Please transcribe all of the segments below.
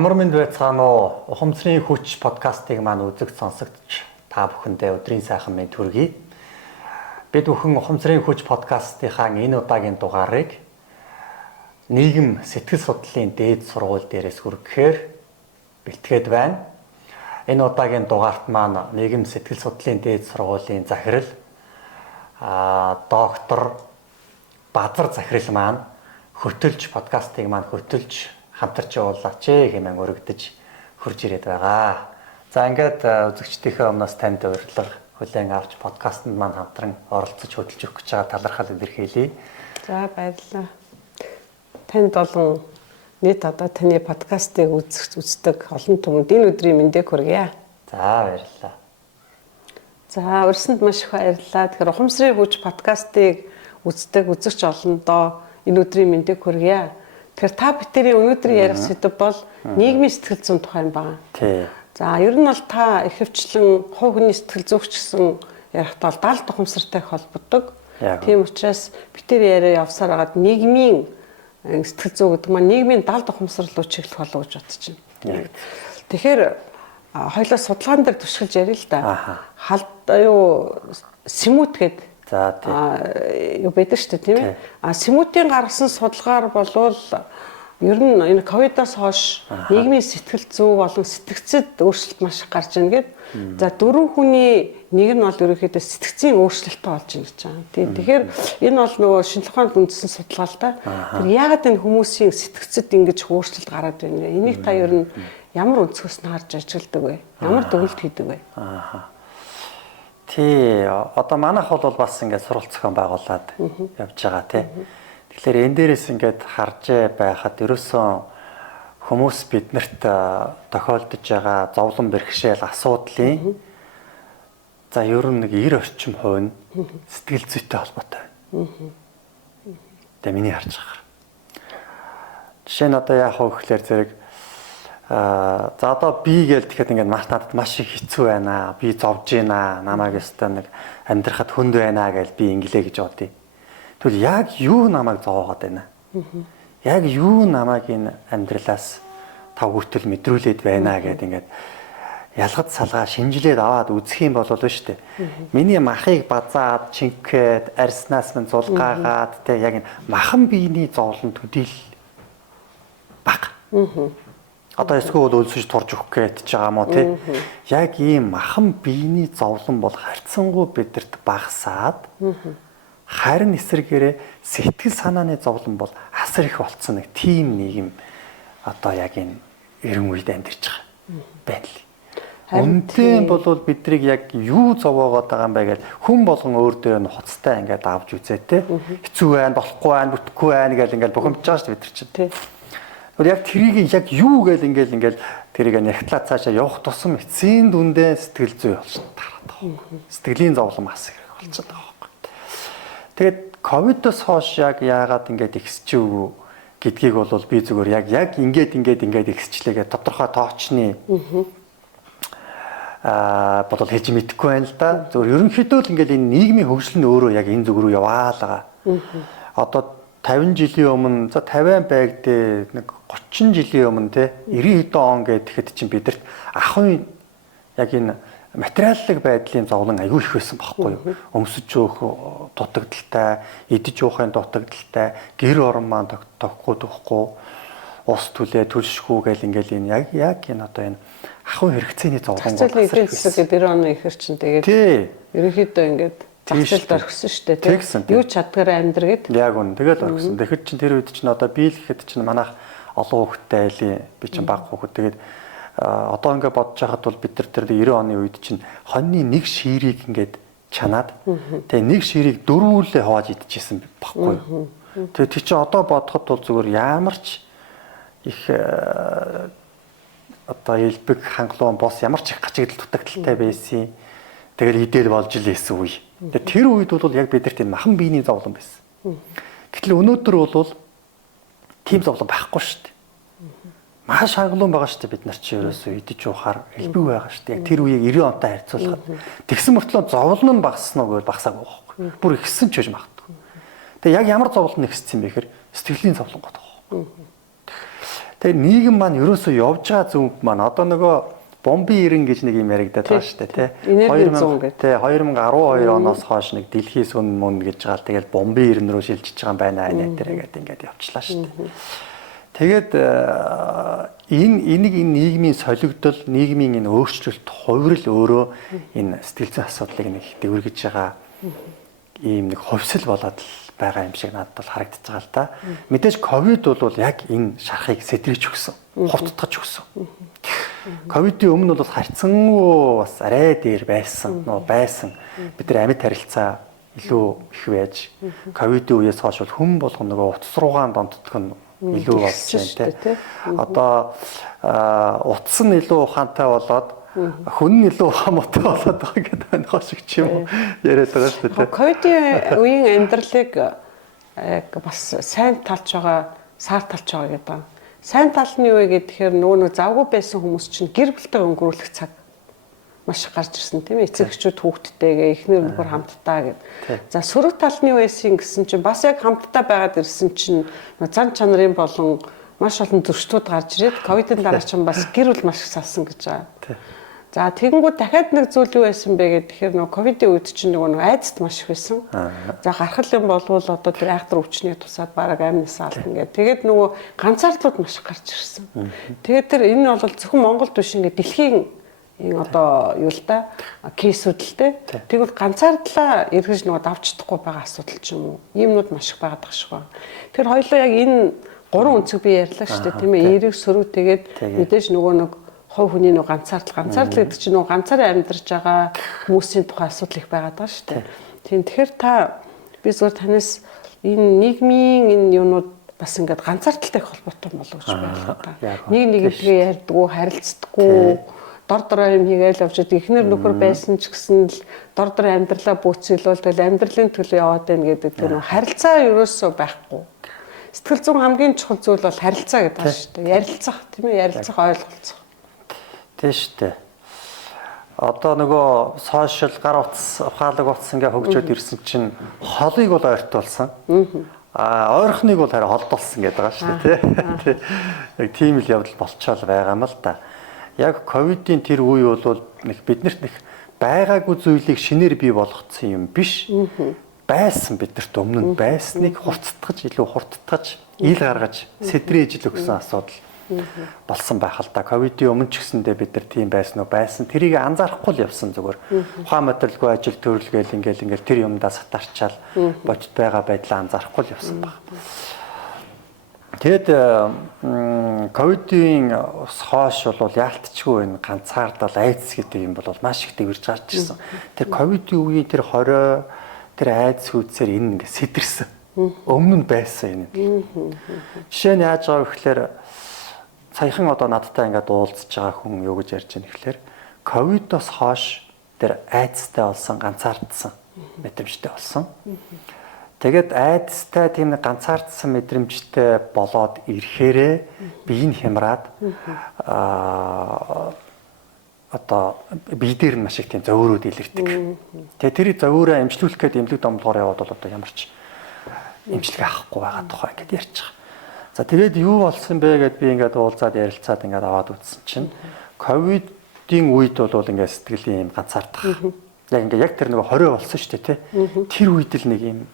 Амар мэнд байцгаана уу? Ухамсарын хүч подкастыг маань үзэг сонсогч та бүхэндээ өдрийн сайхан мэнд хүргэе. Бид бүхэн Ухамсарын хүч подкастынхаа энэ удаагийн дугаарыг нийгэм сэтгэл судлалын дээд сургууль дээрээс хүргэхээр бэлтгээд байна. Энэ удаагийн дугаарт маань нийгэм сэтгэл судлалын дээд сургуулийн захирал доктор Базар захирал маань хөтөлж подкастыг маань хөтөлж хамтарч явуулаач хэмээн өргөдөж хурж ирээд байгаа. За ингээд үзэгчдийнхээ өмнөөс танд урилга хүлээн авч подкастт маань хамтран оролцож хөтөлж өгөх гэж байгаа талархал илэрхийлье. За баярлалаа. Танд болон нийт одоо таны подкастыг үздэг олон түмэнд энэ өдрийн мэндийг хүргье. За баярлалаа. За урьсанд маш их баярлалаа. Тэгэхээр Ухамсарын хүч подкастыг үздэг үзэгч олондоо энэ өдрийн мэндийг хүргье. Тэгэхээр та бидний өнөөдөр ярих сэдэв бол нийгмийн сэтгэл зүйн тухай байна. Тий. За ер нь бол та ихэвчлэн хувь хүний сэтгэл зүйч гэсэн ярихтаа бол 70 ухамсартай холбогддог. Тийм учраас бид тэр яриа явсаар хагаад нийгмийн сэтгэл зүй гэдэг маань нийгмийн 70 ухамсар руу чиглэх болов гэж бодож байна. Тэгэхээр хоёлоо судалгаан дээр туршилж ярил л да. Симут гэдэг юу байдаг шүү дээ тийм ээ. Симутийн гаргасан судалгаар болвол ер нь энэ ковидоос хойш нийгмийн сэтгэл зүй болон сэтгцэд өөрчлөлт маш их гарч ийн гэд. За 4 хүний нэг нь бол ерөнхийдөө сэтгцийн өөрчлөлттэй болж ийн гэж байгаа. Тэгэхээр энэ бол нөгөө шинжлэх ухаанд үндэссэн судалгаа л да. Тэр яагаад энэ хүмүүсийн сэтгцэд ингэж өөрчлөлт гараад байна вэ? Энийг та ер нь ямар өнцгөөс нь харж ажигладаг вэ? Ямар төвлөлт хийдэг вэ? Тий, одоо манайх бол бас ингээд сурвалж зохион байгуулад явж байгаа тий. Тэгэхээр энэ дээрээс ингээд харж байхад ерөөсөн хүмүүс биднэрт тохиолдож байгаа зовлон бэрхшээл асуудлын за ер нь нэг 90 орчим хувь нь сэтгэл зүйтэй холбоотой байна. Тэгээ миний харж байгаа. Жишээ нь одоо яах вэ гэхээр зэрэг за одоо би гээл тэгэхэд ингээд надад маш их хэцүү байна. Би зовж байна. Намайг өстой нэг амьдрахад хүнд байна гэж би инглээ гэж бодъё. Тэгвэл яг юу намайг зовоогоод байна? Яг юу намайг энэ амьдралаас тавгүйтэл мэдрүүлээд байна гэд ингээд ялгад салгаа шинжилээд аваад үзэх юм бол шүү дээ. Миний махыг базаад, чингээд, арснаас минь зулгаагаад тэг яг энэ махан биений зовлон төдийл баг. Одоо эсвэл өлсөж турж өгөх гэж байгаа мó тий. Яг ийм махан биений зовлон бол харьцангуй бидэрт багасаад харин эсрэгээрээ сэтгэл санааны зовлон бол асар их болцсон нэг тийм нийгэм одоо яг энэ эрен үед амьдарч байгаа байл. Үнэндээ бол бидрийг яг юу зовоогоод байгаа юм бэ гэж хүн болгон өөр дээр нь хоцтой ингээд авч үзээ тий. Хэцүү байна, болохгүй байна, бүтэхгүй байна гэж ингээд бухимдж байгаа шүү дээ бид нар чинь тий. Яг тэрийг яг юу гээл ингээл тэрийг нягтлаа цаашаа явах тусам эцсийн дүндээ сэтгэл зүй болж тараад байгаа. Сэтгэлийн зовлон бас их болчиход байгаа байхгүй. Тэгээд ковидоос хойш яг яагаад ингээд ихсэж өгөө гэдгийг бол би зүгээр яг ингээд ихсчлээгээ тодорхой тоочны бодол хэлж мэдэхгүй байна л да. Зөвхөн ерөнхийдөө л ингээд энэ нийгмийн хөгжил нь өөрөө яг энэ зүг рүү яваа л байгаа. Одоо 50 жилийн өмнө за 50 байгдээ нэг 30 жилийн өмнө те 90 хэдэн он гэхэд чинь бидэрт ахын яг энэ материаллык байдлын зовлон аягүй их байсан байхгүй юу? Өмсөж өөх дутагдaltaй, идэж уухын дутагдaltaй, гэр орон маань тогтохгүй, ус түлээ төлшгүй гэл ингээл энэ яг энэ одоо энэ ахын хэрэгцээний зовлон бол эдийн засаг 90 оны ихэр чинь тэгээд ерөнхийдөө ингээд зацлалд орхисон шүү дээ тийм. Юу чадгаараа амьдр гэд. Яг үн тэгэл орхисон. Тэгэхээр чин тэр үед чинь одоо би л гэхэд чинь манайх олон хүүхэдтэй айлын би чинь баг хүүхэд. Тэгээд одоо ингээд бодож байхад бол бид нар тэр 90 оны үед чинь хоньны нэг ширийг ингээд чанаад тэгээ нэг ширийг дөрвүүлээ хувааж идчихсэн баггүй юу. Тэгээ тий чи одоо бодоход бол зүгээр ямар ч их одоо элбэг хангалуун бос ямар ч их гачигдал дутагдaltaй байсан. Тэгэл идэл болж л ийсэн үе. Тэр үед бол яг бидэрт энэ махан биений зовлон байсан. Гэтэл өнөөдөр бол тийм зовлон байхгүй шүү дээ. Маш хангалуун байгаа шүү дээ бид нар чи ерөөсөө идэж уухаар элбэг байгаа шүү дээ. Яг тэр үеийг 90 онтой харьцуулахад тэгсэн мөртлөө зовлон нь багассан уу гэвэл багасаагүй байхгүй. Бүр ихсэн ч гэж магадгүй. Тэгээ яг ямар зовлон ихссэн бэ гэхээр сэтгэлийн зовлон гот байгаа. Тэгээ нийгэм маань ерөөсөө явж байгаа зүг маань одоо нөгөө бомбын 90 гэж нэг юм яригадаад байгаа шүү дээ тий. 2012 оноос хойш нэг дэлхийн сүн мөн гэж байгаа. Тэгэл бомбын 90 рүү шилжиж байгаа юм байна нэ тэрэг ингээд явчлаа шүү дээ. Тэгээд энэ нийгмийн солигдол, нийгмийн энэ өөрчлөлт, хувирал өөрөө энэ сэтгэл зүйн асуудлыг нэг дэвэргэж байгаа ийм нэг хувьсэл болоод байгаа юм шиг надад бол харагдаж байгаа л да. Мэдээж ковид бол яг энэ шарахыг сэтрэж өгсөн, хурдтгаж өгсөн. Ковидын өмнө бол харьцангуй бас арай дээр байсан. Бид нар амьд харилцаа илүү их байж, ковидын үеэс хойш бол хүн болгоно нөгөө утас руугаан донтдох нь илүү болж байна те. Одоо утас нь илүү ухаантай болоод хүн нь илүү ухаантай болоод байгаа гэдэг байна хошиг ч юм уу яриад байгаа шүү дээ. Ковидын үеийн амьдралыг бас сайн талж байгаа, сар талж байгаа гэдэг. Сайн тал нь юу вэ гэхээр нөгөө завгүй байсан хүмүүс чинь гэр бүлтэй өнгөрүүлэх цаг маш их гарч ирсэн тийм ээ. Эцэг эхчүүд хүүхдтэйгээ эхнэр нөхөр хамтдаа гэдэг. За сөрөг тал нь юу байсан гэсэн чинь бас яг хамтдаа байгаад ирсэн чинь зан чанарын болон маш олон зөрчилдүүд гарч ирээд ковидын дараа чинь бас гэр бүл маш их салсан гэж байгаа. За тэгэнгүүт дахиад нэг зүйл юу байсан бэ гэхээр нөгөө ковидын үед чинь нөгөө айдас маш их байсан. За гарах юм болвол одоо тэр айхтар өвчний тусаад бараг амнасаа ална гэдэг. Тэгээд нөгөө ганцаардлууд маш их гарч ирсэн. Тэгээд тэр энэ бол зөвхөн Монголд биш ингээд дэлхийн энэ одоо юу л да кейсүүд л те. Тэгвэл ганцаардлаа эргэж нөгөө давж чадахгүй байгаа асуудал ч юм уу. Иймнүүд маш их байгаад байгаа шиг байна. Тэр хоёлоо яг энэ гурван өнцөг би ярьлаа шүү дээ тийм ээ. Эрэг сөрөг тэгээд мэдээж нөгөө нэг хов хүний нөгөө ганцаардал гэдэг чинь нөгөө ганцаараа амьдарч байгаа хүмүүсийн тухай асуудал их байгаад байгаа шүү дээ. Тийм тэгэхээр та би зөвхөн танаас энэ нийгмийн энэ юмнууд бас ингээд ганцаардалтай их холбоотой болов гэж байлаа та. Нэг нэгнийгээ ярьдгүү, харилцдаггүй, дор дороо юм хийгээл явж байгаа. Эхнэр нөхөр байсан ч гэсэн л дор дороо амьдралаа бөөцөглөл тэгэл амьдралын төлөө яваад байна гэдэг тэр нөгөө харилцаа ерөөсөө байхгүй. Сэтгэл зүйн хамгийн чухал зүйл бол харилцаа гэдэг байна шүү дээ. Ярилцах тийм ээ, ярилцах, ойлголцох. Тийм шүү дээ. Одоо нөгөө сошиал гар утас, ухаалаг утас ингээ хөгжөөд ирсэн чинь холыг бол ойртуулсан. Ойрхоныг бол харин холдуулсан гэдэг байгаа шүү дээ тий. Яг тийм л явдал болчоол байгаа юм л да. Яг ковидын тэр үе бол нэг биднэрт нэг байгаагүй зүйлийг шинээр бий болгоцсон юм биш. Байсан биднэрт өмнө нь байсныг илүү хурдтгаж, ил гаргаж, сэтрээж л өгсөн асуудал болсон байх л да. Ковидын өмнө ч гэсэндээ бид нар тийм байсан уу? Байсан. Тэрийг анзаарахгүй л явсан зүгээр. Ухаан материалгүй ажил төрөлгээл ингээл тэр юмдаа сатарчаал бодит байгаа байдлаа анзаарахгүй л явсан баг. Тэгэд ковидын хойш бол яалтчгүй энэ ганцаардал айдас гэдэг юм бол маш их дэвэрж гарч ирсэн. Тэр ковидын үеийн тэр 20 тэр айдас хүйцээр энэ ингээ сэтэрсэн. Өмнө нь байсан энэ. Жишээ нь яаж байгаа вэ гэхээр саяхан одоо надтай ингээд уулзж байгаа хүн юу гэж ярьж байна гэхээр ковидоос хойш тэр айдастай болсон ганцаардсан мэдрэмжтэй болсон. Тэгээд айдастай тийм нэг ганцаардсан мэдрэмжтэй болоод ирэхээрээ бие нь хямраад одоо бие дээр нь маш их тийм зовиорууд илэрдэг. Тэгээд тэрийг зовиороо эмчлүүлэх гээд эмнэлэг домдгоор яваад бол одоо ямар ч эмчилгээ авахгүй байгаа тухай ингээд ярьж байгаа. За тэгээд юу болсон бэ гэдээ би ингээд уулзаад ярилцаад ингээд аваад үзсэн чинь ковидын үед бол ингээд сэтгэлийн юм ганцаардах. Яг тэр нэг 20 болсон шүү дээ тий. Тэр үед л нэг юм.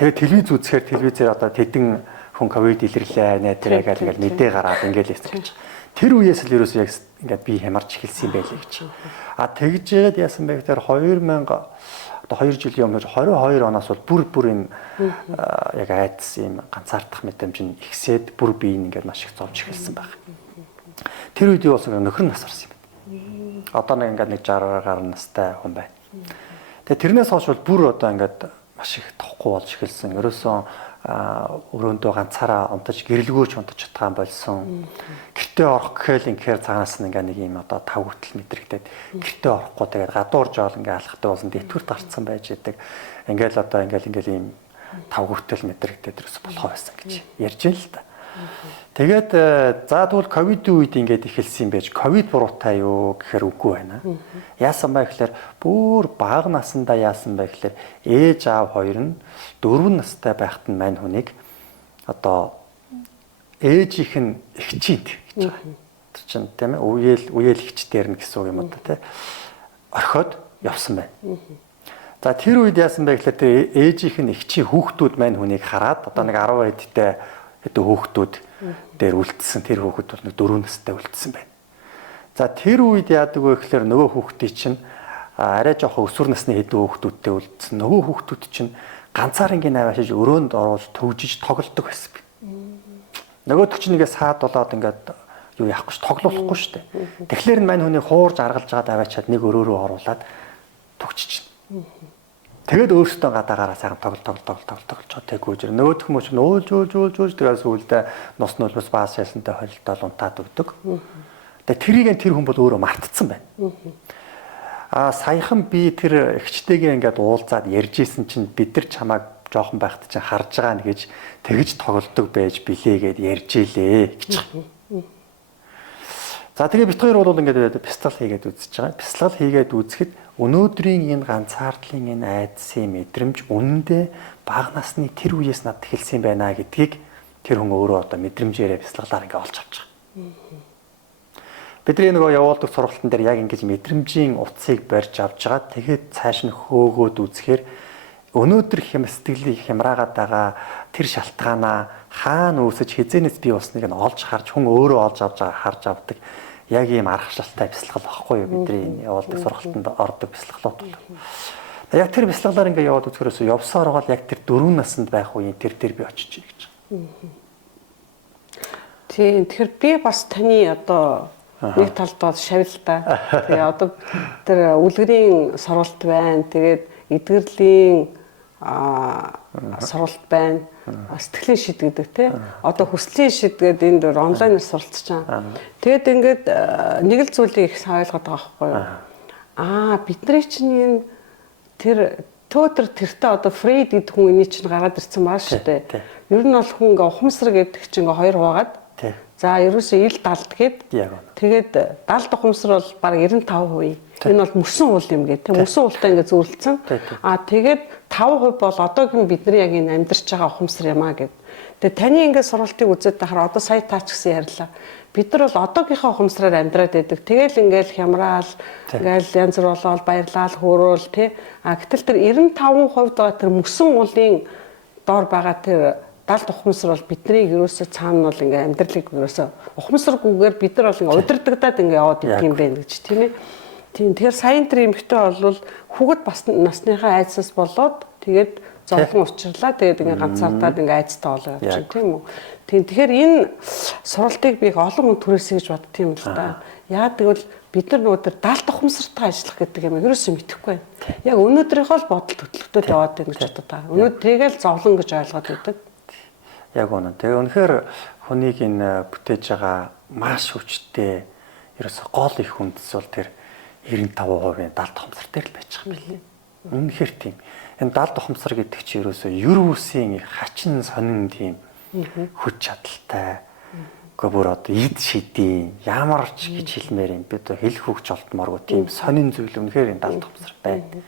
Тэгээд телевиз үзэхээр телевизээр одоо тэдэн хүн ковид илэрлээ нэ тэрэг ингээд мэдээ гараад ингээд ястах гэж. Тэр үеэс л ерөөсөө яг ингээд би хямарч эхэлсэн юм байлээ гэж. Тэгж яагаад яасан бэ гэхээр 2 жилийн өмнө 22 оноос бол бүр энэ яг айдас юм ганцаардах мэдрэмж нь ихсээд бүр бие нь ингээд маш их зовж эхэлсэн байна. Тэр үед юу болсон вэ? Нөхөр нь насарсан юм. Одоо нэг ингээд 60 гаруй настай хүн байна. Тэгээ тэрнээс хойш бол бүр одоо ингээд маш их тохгүй болж эхэлсэн. Ерөөсөө өрөөндөө ганцаараа унтаж гэрэлгөөч унтаж чадхаан болсон. Гэртээ орох гэхэл инхээр цаанаас нь ингээ нэг юм одоо тав хүртэл мэдрэгдээд гэртээ орохгүй тэгээд гадуур жоол ингээ алхахтай болсон дэвтгүрт гарцсан байж идэг. Ингээл одоо ингээл ийм тав хүртэл мэдрэгдээд ерөөсө болохоо байсан гэж ярьж байна л да. Тэгээд за тэгвэл ковидын үед ингээд эхэлсэн юм байж ковид буруутай юу гэхээр үгүй байна. Яасан бэ гэхээр бүр бага насндаа яасан бэ гэхээр ээж аав хоёр нь 4 настай байхад нь мань хүнийг одоо ээжийнх нь эгчийн гэж байгаа. Тэр чинь тийм ээ үеэл эгч дээр нь гэсэн үг юм уу та тийм орхиод явсан байна. За тэр үед яасан бэ гэхлээр тэр ээжийнх нь эгчийн хүүхдүүд маань хүнийг хараад одоо нэг 10 эдтэй хэдэн хүүхдүүд дээр үлдсэн тэр хүүхдүүд нэг 4 настай үлдсэн байна. За тэр үед яадаг вэ гэхлээр нөгөө хүүхдийн чинь арай жоохон өсвөр насны хэдэн хүүхдүүдтэй үлдсэн. Нөгөө хүүхдүүд чинь ганцаарынгийн аваашиж өрөөнд оруулж төвжиж тоглодог байсан би. Нөгөөдөг чинь нэгээ саад болоод ингээд юу яахгүй ш тоглохгүй шүү дээ. Тэгэхээр мань хүний хуурж аргалж байгаа аваачаад нэг өрөөрөө оруулаад төгчиж. Тэгээд өөрөөсөө гадаагаараа сайхан тоглож тэг гүйжэр. Нөгөөх юм чинь уулж тэгээс үлдээ нус нулмс баас ясантай холилдол унтаад өгдөг. Тэгээд тэрийг тэр хүн бол өөрөө мартцсан байна. Саяхан би тэр эгчтэйгээ ингээд уулзаад ярьжсэн чинь бид нар чамайг жоохон байхад чинь харж байгаа нь гэж тэгж тоглодог байж билээ гэд ярьж илээ гэж. За тэгээ бит хоёр бол ингээд пистол хийгээд үзэж байгаа. Пистол хийгээд үзэхэд өнөөдрийн энэ ганцаардлын энэ айдсын мэдрэмж үнэндээ бага насны тэр үеэс надад хэлсэн байна гэдгийг тэр хүн өөрөө одоо мэдрэмжээрээ пистолаар ингээд олж авч байгаа. Бидний нөгөө явуулдаг сургалтын дээр яг ингэж мэдрэмжийн утсыг барьж авч байгаа. Тэгээд цааш нь хөөгөөд үзэхээр өнөөдөр сэтгэлийн хямраагаад байгаа тэр шалтгаанаа хаана үүсэж хизээнээс бий болсныг нь олж харж хүн өөрөө олж авч байгаа харж авдаг. Яг ийм аргачлалтай бясалгал багхгүй юу бидний явуулдаг сургалтанд ордог бясалгалууд бол. Яг тэр бясалгалаар ингээд яваад үзэхээрээс явсаар байгаа л яг тэр 4 наснд байх үеийн тэр би очиж гэж. Тийм тэгэхээр би бас таны одоо нэг талд бол шавилтаа. Тэгээ одоо тэр үлгэрийн сургалт байна. Тэгээд эдгэрлийн сургалт байна. Сэтгэлийн шид гэдэг тий. Одоо хүслийн шид гэдэг энд онлайнаар суралцж байгаа. Тэгээд ингээд нэг л зүйлийг их ойлгоод байгаа байхгүй юу? Бидний чинь энэ тэр тэртээ одоо Фрейд гэдэг хүн эний чинь гараад ирсэн маа шүү дээ. Ер нь бол хүн ингээ ухамсар гэдэг чинь ингээ хоёр хувагаад. За ерөөсөө ил далд гээд тэгээд далд ухамсар бол баг 95%. Энэ бол мөсөн уул юм гэдэг. Мөсөн уултаа ингээ зөөрлцсөн. Тэгээд 5% бол одоогийн бидний яг энэ амьдарч байгаа ухамсар юм аа гэд. Тэгээд таны ингээ сургалтыг үзээд тахаар одоо сая таач гэсэн ярьлаа. Бид нар бол одоогийнхоо ухамсараар амьдраад байдаг. Тэгэл ингээл хямраал, ингээл янз бүр болоод баярлал, хөөрөөл тий. Гэтэл тэр 95% байгаа тэр мөсөн уулын доор байгаа тэр далд ухамсар бол бидний ерөөсөө цаана бол ингээ амьдралыг ерөөсөө ухамсаргүйгээр бид нар бол ингээ удирдагдаад ингээ яваад идэх юм байна гэж тийм ээ. Тийм тэгэхээр сайн тэр эмэгтэй бол хүүхэд бас насныхаа айдсаас болоод тэгээд зовлон учрлаа тэгээд ингээ ганцаардаад ингээ айцтай болоо явчих тийм үү. Тийм тэгэхээр энэ сургалтыг би олон хүн түрээсэй гэж боддtiin юм л да. Яа тэгвэл бид нар нөгөө далд ухамсартай ажиллах гэдэг юм ерөөсөө мэдэхгүй байна. Яг өнөөдрийнхөө л бодол хөдлөлтөд яваад байна гэж бодод байгаа. Өнөөдрийг л зовлон гэж ойлгоод байдаг. Яг үнэн. Тэгээ үнэхээр хүнийг энэ бүтээж байгаа маш хүчтэй ерөөсө гол их үндэс бол тэр 95% далд ухамсар дээр л байж байгаа юм билээ. Үнэхээр тийм. Энэ далд ухамсар гэдэг чинь ерөөсө ер үсийн хачин сонин тийм хүч чадалтай. Гэхдээ бүр одоо эд шидийн ямар ч гэж хэлмээр юм. Бид хэлэх хөгч олдмооргүй тийм сонин зүйл үнэхээр энэ далд ухамсар байна.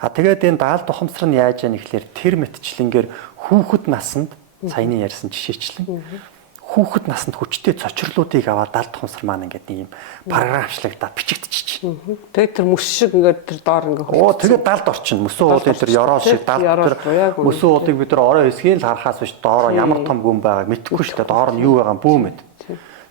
Тэгээд энэ далд ухамсар нь яаж яах гэхээр тэр мэтчлэнгээр хүүхэд насанд саяны ярьсан жишээчлэн хүүхэд насанд хүчтэй цочрлуудыг аваад далд ухамсар маань ингээд нэг юм параграфчлагдаад бичигдчихэж чинь. Тэгээд тэр мөс шиг ингээд тэр доор ингээд тэгээд далд орчин мөсөн уулын тэр ёроо шиг далд тэр мөсөн уулыг бид нар орой хэсгийг л харахаас биш доороо ямар том гүн байгааг мэдэхгүй шүү дээ. Доор нь юу байгаа бүү мэд.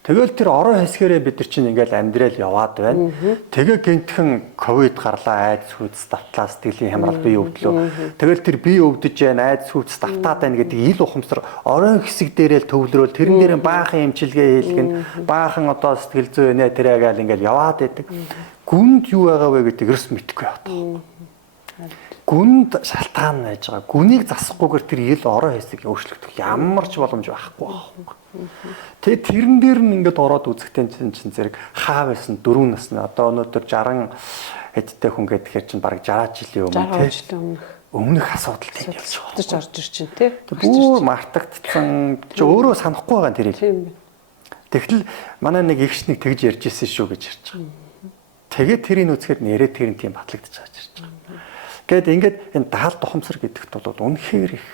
Тэгэл тэр орой хэсгээрээ бид нар чинь ингээд амьдрал яваад байна. Тэгээ гинтхэн ковид гарлаа, айдас хүйдэс давтлаа, сэтгэлийн хямрал бие өвдлөө. Тэгэл тэр бие өвдөж байна, айдас хүйдэс давтаад байна гэдэг ил ухамсар орой хэсэг дээрээ л төвлөрөөл тэрэн дээр баахан эмчилгээ хийлгэн, баахан одоо сэтгэл зүй нэ тэр ягаал ингээд яваад байдаг. Гүнд юу байгаа вэ гэдэг ерөөс мэдэхгүй яваад. Гүнд шалтгаан байж байгаа. Гүнийг засахгүйгээр тэр ил орой хэсэг өөрчлөгдөх ямар ч боломж байхгүй байна. Тэгээд тэрэн дээр нь ингээд ороод үзэхдээ чинь зэрэг хаа байсан 4 насны одоо өнөөдөр 60 эдтэй хүн гэхээр чинь бараг 60 жилийн өмнө тийм өмнөх асуудал тийм явж байгаа. Орж ир чинь тий. Бүр мартагдсан чи өөрөө санахгүй байгаа тэрийг. Тэгтэл манай нэг эгчнийг тэгж ярьж ирсэн шүү гэж ярьж байгаа. Тэгээд тэрийг үзэхэд нэрээ тэр нь тийм батлагдчих гэж ярьж байгаа. Гэт ингээд энэ даалт ухамсар гэдэгт бол үнэхээр их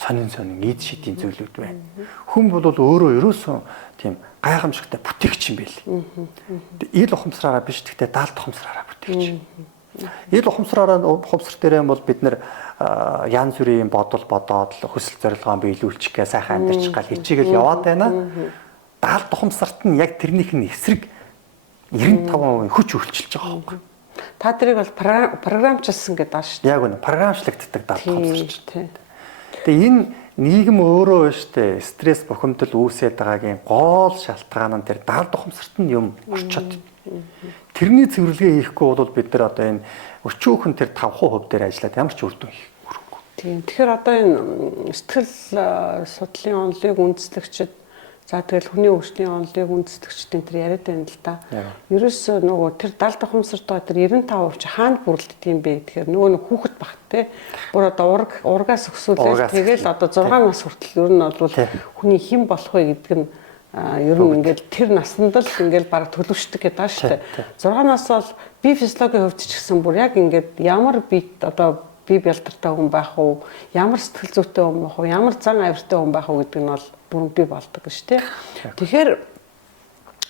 сонин ийд шидийн зүйлүүд байна. Хүн бол өөрөө ерөөсөө тийм гайхамшигтай бүтээгч юм байл. Ил ухамсараараа биш гэхдээ даалт ухамсараараа бүтээгч. Ил ухамсар дээрээ бол бид нэр янз бүрийн бодол бодоод хүсэл зорилгоо биелүүлчих гээ сайхан амьдарч гал хичээгээл яваад байна. Даалт ухамсарт нь яг тэрнийх нь эсрэг 95% хүч өөрчилж байгаа байхгүй. Та тэрийг бол програмчлсан гэдэг аа шүү дээ. Яг үнэ програмчлагддаг даалт ухамсарч. Тэгээ энэ нийгэм өөрөө штэ стресс бухимдал үүсээд байгаагийн гол шалтгаан нь тэр даалт ухамсарт нь юм орчоод. Тэрний цэвэрлэгээ хийхгүй бол бид нар одоо энэ өчөөхөн тэр 5% дээр ажиллаад ямар ч үр дүн хийх хүрхгүй. Тийм. Тэгэхээр одоо энэ сэтгэл судлалын онолыг үндэслэгчид за тэгэл хүний өвчтөний онолыг үндэслэгчдийн тэр яриад байна л да. Ерөөсөө нөгөө тэр даалт ухамсартаа тэр 95% хаана бүрлддэг юм бэ гэхээр нөгөө хүүхэд багт те бүр одоо ургаас өсвөлээс тэгэл одоо 6 нас хүртэл ер нь бол хүний хэн болох вэ гэдэг нь ер нь ингээд тэр насанд л ингээд баг төлөвшдөг гэдэг аа шүү дээ. 6 нас бол бие физиологийн хувьд ч гэсэн бүр яг ингээд ямар бие одоо бие бэлтартай хүн байх уу, ямар сэтгэл зүйтэй хүн байх уу, ямар зан авиртай хүн байх уу гэдэг нь бол бүрэн бий болдог шүү дээ. Тэгэхээр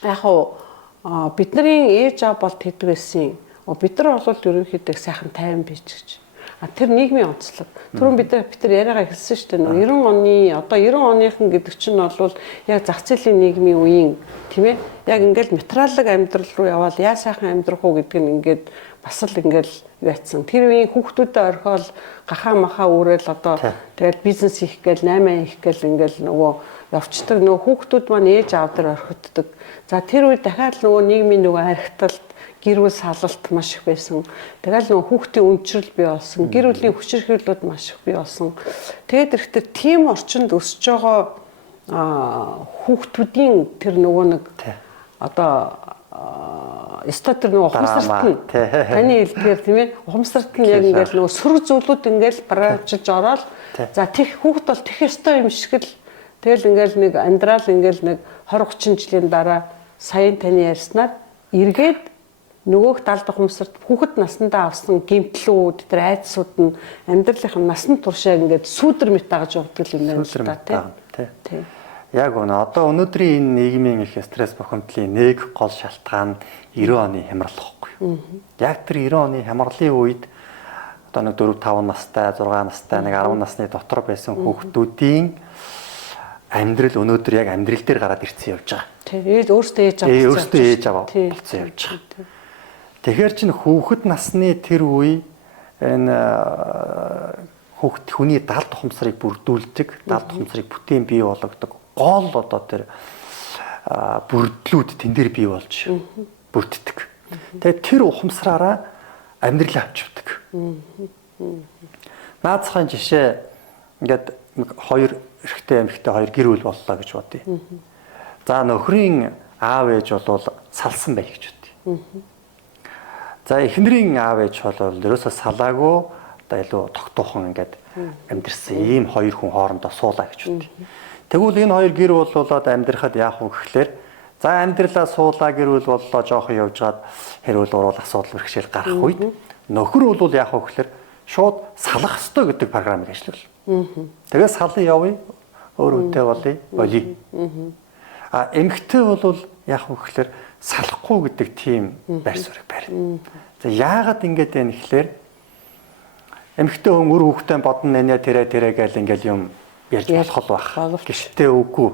яг уу бидний ээж аав бол тэдэг байсан. Бид нар бол ерөнхийдөө сайхан тайван бийж гэж. Тэр нийгмийн онцлог. Түрүүн бид нар яриагаа хэлсэн шүү дээ. 90 оны одоо 90 оныхан гэдэг чинь бол яг зах зээлийн нийгмийн үеийн тийм ээ. Яг ингээл материаллык амьдрал руу явбал яа сайхан амьдрах уу гэдэг нь ингээд бас л ингээл яатсан. Тэр үеийн хүүхдүүдэд орхиол гахаа махаа үүрэл одоо тэгэл бизнес хийх гээл 8 хийх гээл ингээл нөгөө явцдаг нөгөө хүүхдүүд маань ээж аав дээр орхиддаг. За тэр үед дахиад нөгөө нийгмийн нөгөө харигталт гэр бүл салалт маш их байсан. Тэгэл нөгөө хүүхдийн өнчрөл бий болсон. Гэр бүлийн хүчирхийллүүд маш их бий болсон. Тэгээд ирэхдээ тийм орчинд өсөж байгаа хүүхдүүдийн тэр нөгөө нэг одоо статер нөгөө ухамсарт нь таны хэлдгээр тийм ээ ухамсарт нь яг ингээд нөгөө сөрөг зүйлүүд ингээд бараачиж ороод за тех хүүхд бол тех ёстой юм шиг л тэгэл ингээд нэг амьдрал ингээд нэг 20 30 жилийн дараа саяын таны ярьснаар эргээд нөгөөх даалт ухамсарт хүүхэд наснда авсан гэмтлүүд тэр айдсууд нь амьдралынхаа насан туршаа ингээд сүүдэр мэт дагаж явдаг юм байна л да тийм. Яг үнэ. Одоо өнөөдрийн энэ нийгмийн их стресс бухимдлын нэг гол шалтгаан 90 оны хямрал واخгүй. Яг тэр 90 оны хямралын үед одоо нэг 4 5 настай, 6 настай, нэг 10 насны дотор байсан хүүхдүүдийн амьдрал өнөөдөр яг амьдрал дээр гараад ирсэн явж байгаа. Тэгээд өөртөө ээж аваа болсон явж байгаа. Тэгэхээр чинь хүүхэд насны тэр үе энэ хүний даалт ухамсарыг бүрдүүлдэг, даалт ухамсарыг бүтээн бий болгодог гол одоо тэр бүрдлүүд тэн дээр бий болж бүрддэг. Тэгээд тэр ухамсараараа амьдралаа авчивдаг. Наацхан жишээ ингээд хоёр эрэгтэй эмэгтэй хоёр гэр бүл боллоо гэж бодъё. За нөхрийн аав ээж бол салсан байх гэж бодъё. За эхнэрийн аав ээж бол ерөөсөө салаагүй одоо илүү тогтоохон ингээд амьдрсан ийм хоёр хүн хоорондоо суулаа гэж бодъё. Тэгвэл энэ хоёр гэр болоод амьдрахад яах вэ гэхлээр за амьдралаа суулаа гэр бүл боллоо жоохон явжгаад хэрүүл уруул асуудал бэрхшээл гарах үед нөхөр бол яах вэ гэхлээр шууд салах ёстой гэдэг програмыг ажиллавал. Тэгээд салан явъя өөр үедээ болъё. Эмэгтэй бол яах вэ гэхлээр салахгүй гэдэг тийм байр суурийг барьна. За яагаад ингэж байна гэхлээр эмэгтэй хүн өр хүүхдээ бодно нэ тэрэ гээл ингээл юм ярьж болох байх. Гэхдээ үгүй.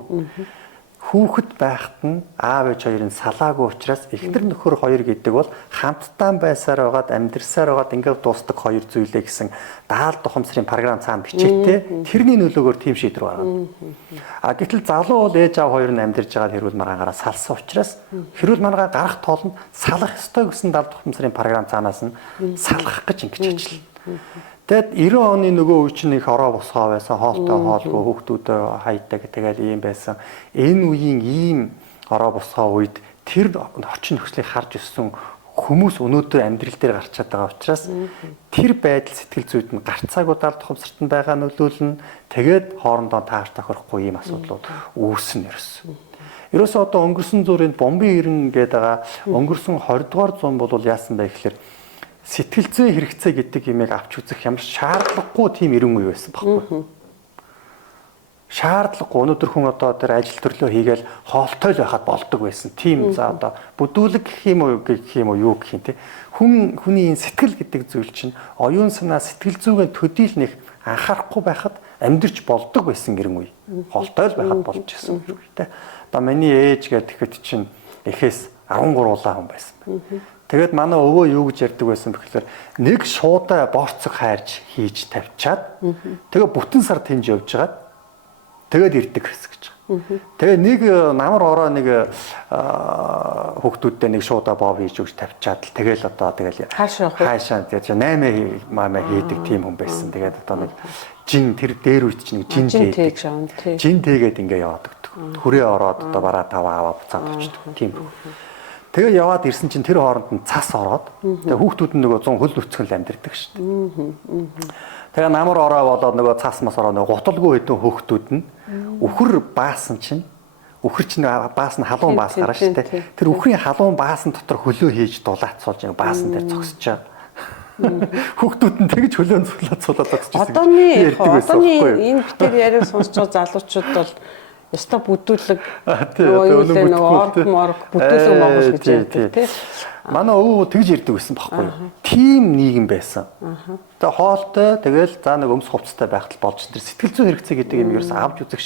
Хүүхэд байхад нь аав ээж хоёрын салаагүй учраас эхнэр нөхөр хоёр гэдэг бол хамтдаа байсаар байгаад амьдрсаар байгаад ингээд дуустдаг хоёр зүйлээ гэсэн даалт ухамсарын програм цаана бичээтэй тэрний нөлөөгөөр тийм шийдвэр гаргана. Гэтэл залуу бол ээж аав хоёр нь амьдарч байгаа хэрүүл маргаагаараа салсан учраас хэрүүл маргаа гарах тоолонд салах ёстой гэсэн даалт ухамсарын програм цаанаас нь салах гэж ингэж ажиллана. Тэгэд 90 оны нөгөө үе чинь их ороо босгоо байсан, хоолтой хоолгүй хүүхдүүдээ хайдаг тэгэл ийм байсан. Энэ үеийн ийм ороо босгоо үед тэр орчин нөхцөлийг харж өссөн хүмүүс өнөөдөр амьдрал дээр гарч чаддаг байгаа учраас тэр байдал сэтгэл зүйд нь гарцаагүй даалт ухамсартанд байгаа нөлөөлнө. Тэгээд хоорондоо таарч тохирохгүй ийм асуудлууд үүснэ ерөөс. Ерөөсөө одоо өнгөрсөн зүрийн бомбын ирэн гэдэг байгаа өнгөрсөн 20 дугаар зуун бол яасан бэ гэхээр сэтгэл зүйн хэрэгцээ гэдэг юмыг авч үзэх ямар шаардлагагүй тийм эрен үе байсан байхгүй. шаардлагагүй өнөөдөр хүн одоо тэр ажил төрлөө хийгээл хоолтой л байхад болдог байсан. Тийм за одоо бүдүүлэг гэх юм уу юу гэх юм те. Хүний энэ сэтгэл гэдэг зүйл чинь оюун санаа сэтгэл зүгийн төдийл нэг анхаарахгүй байхад амьдрч болдог байсан гэрэн үе. Хоолтой л байхад болж ирсэн юм те. Одоо миний ээж гэхэд чинь эхээс 13 хүн байсан. Тэгээд манай өвөө юу гэж ярьдаг байсан бэхлээр нэг шуудаа борцог хайрж хийж тавьчаад тэгээ бүтэн сар тэнж явж байгаад тэгээд ирдэг гэсэн гэж. Тэгээ нэг намар ороо нэг хүүхдүүдтэй нэг шуудаа бов хийж өгч тавьчаад л тэгэл одоо тэгэл хаашаа тэгээд 8 мамаа хийдэг тийм хүн байсан. Тэгээд одоо нэг жин тэр дээр үйт чинь жин тэгээд жин тэгээд ингээ яваад өгдөг. Хүрээ ороод одоо бараа таваа аваа буцаад авчдаг тийм. Тэгээ яваад ирсэн чинь тэр хооронд нь цас ороод тэгээ хүүхдүүд нь нөгөө 100 хөл нүцгэн л амьдэрдэг шүү дээ. Тэгээ намар ороо болоод нөгөө цас мас ороо нөгөө гуталгүй хэдэн хүүхдүүд нь үхэр баасан чинь баас нь халуун баас гараа шүү дээ. Тэр үхрийн халуун баасан дотор хөлөө хийж дулаацуулж баасан дээр зогсчоо. Хүүхдүүд нь тэгж хөлөө цулаад зогсож байсан. Одооны энэ битэр яриаг сонсч байгаа залуучууд бол яста бүдүүлэг нөгөө орг бүдүүлэг Монгол гэж ярьдаг тийм. Манай өвөө тэгж ярьдаг байсан байхгүй юу? Тим нийгэм байсан. Тэгээ хоолтой тэгэл за нэг өмс хувцастай байхад л болж тэр сэтгэл зүйн хэрэгцээ гэдэг юм ерөөс авч үзэх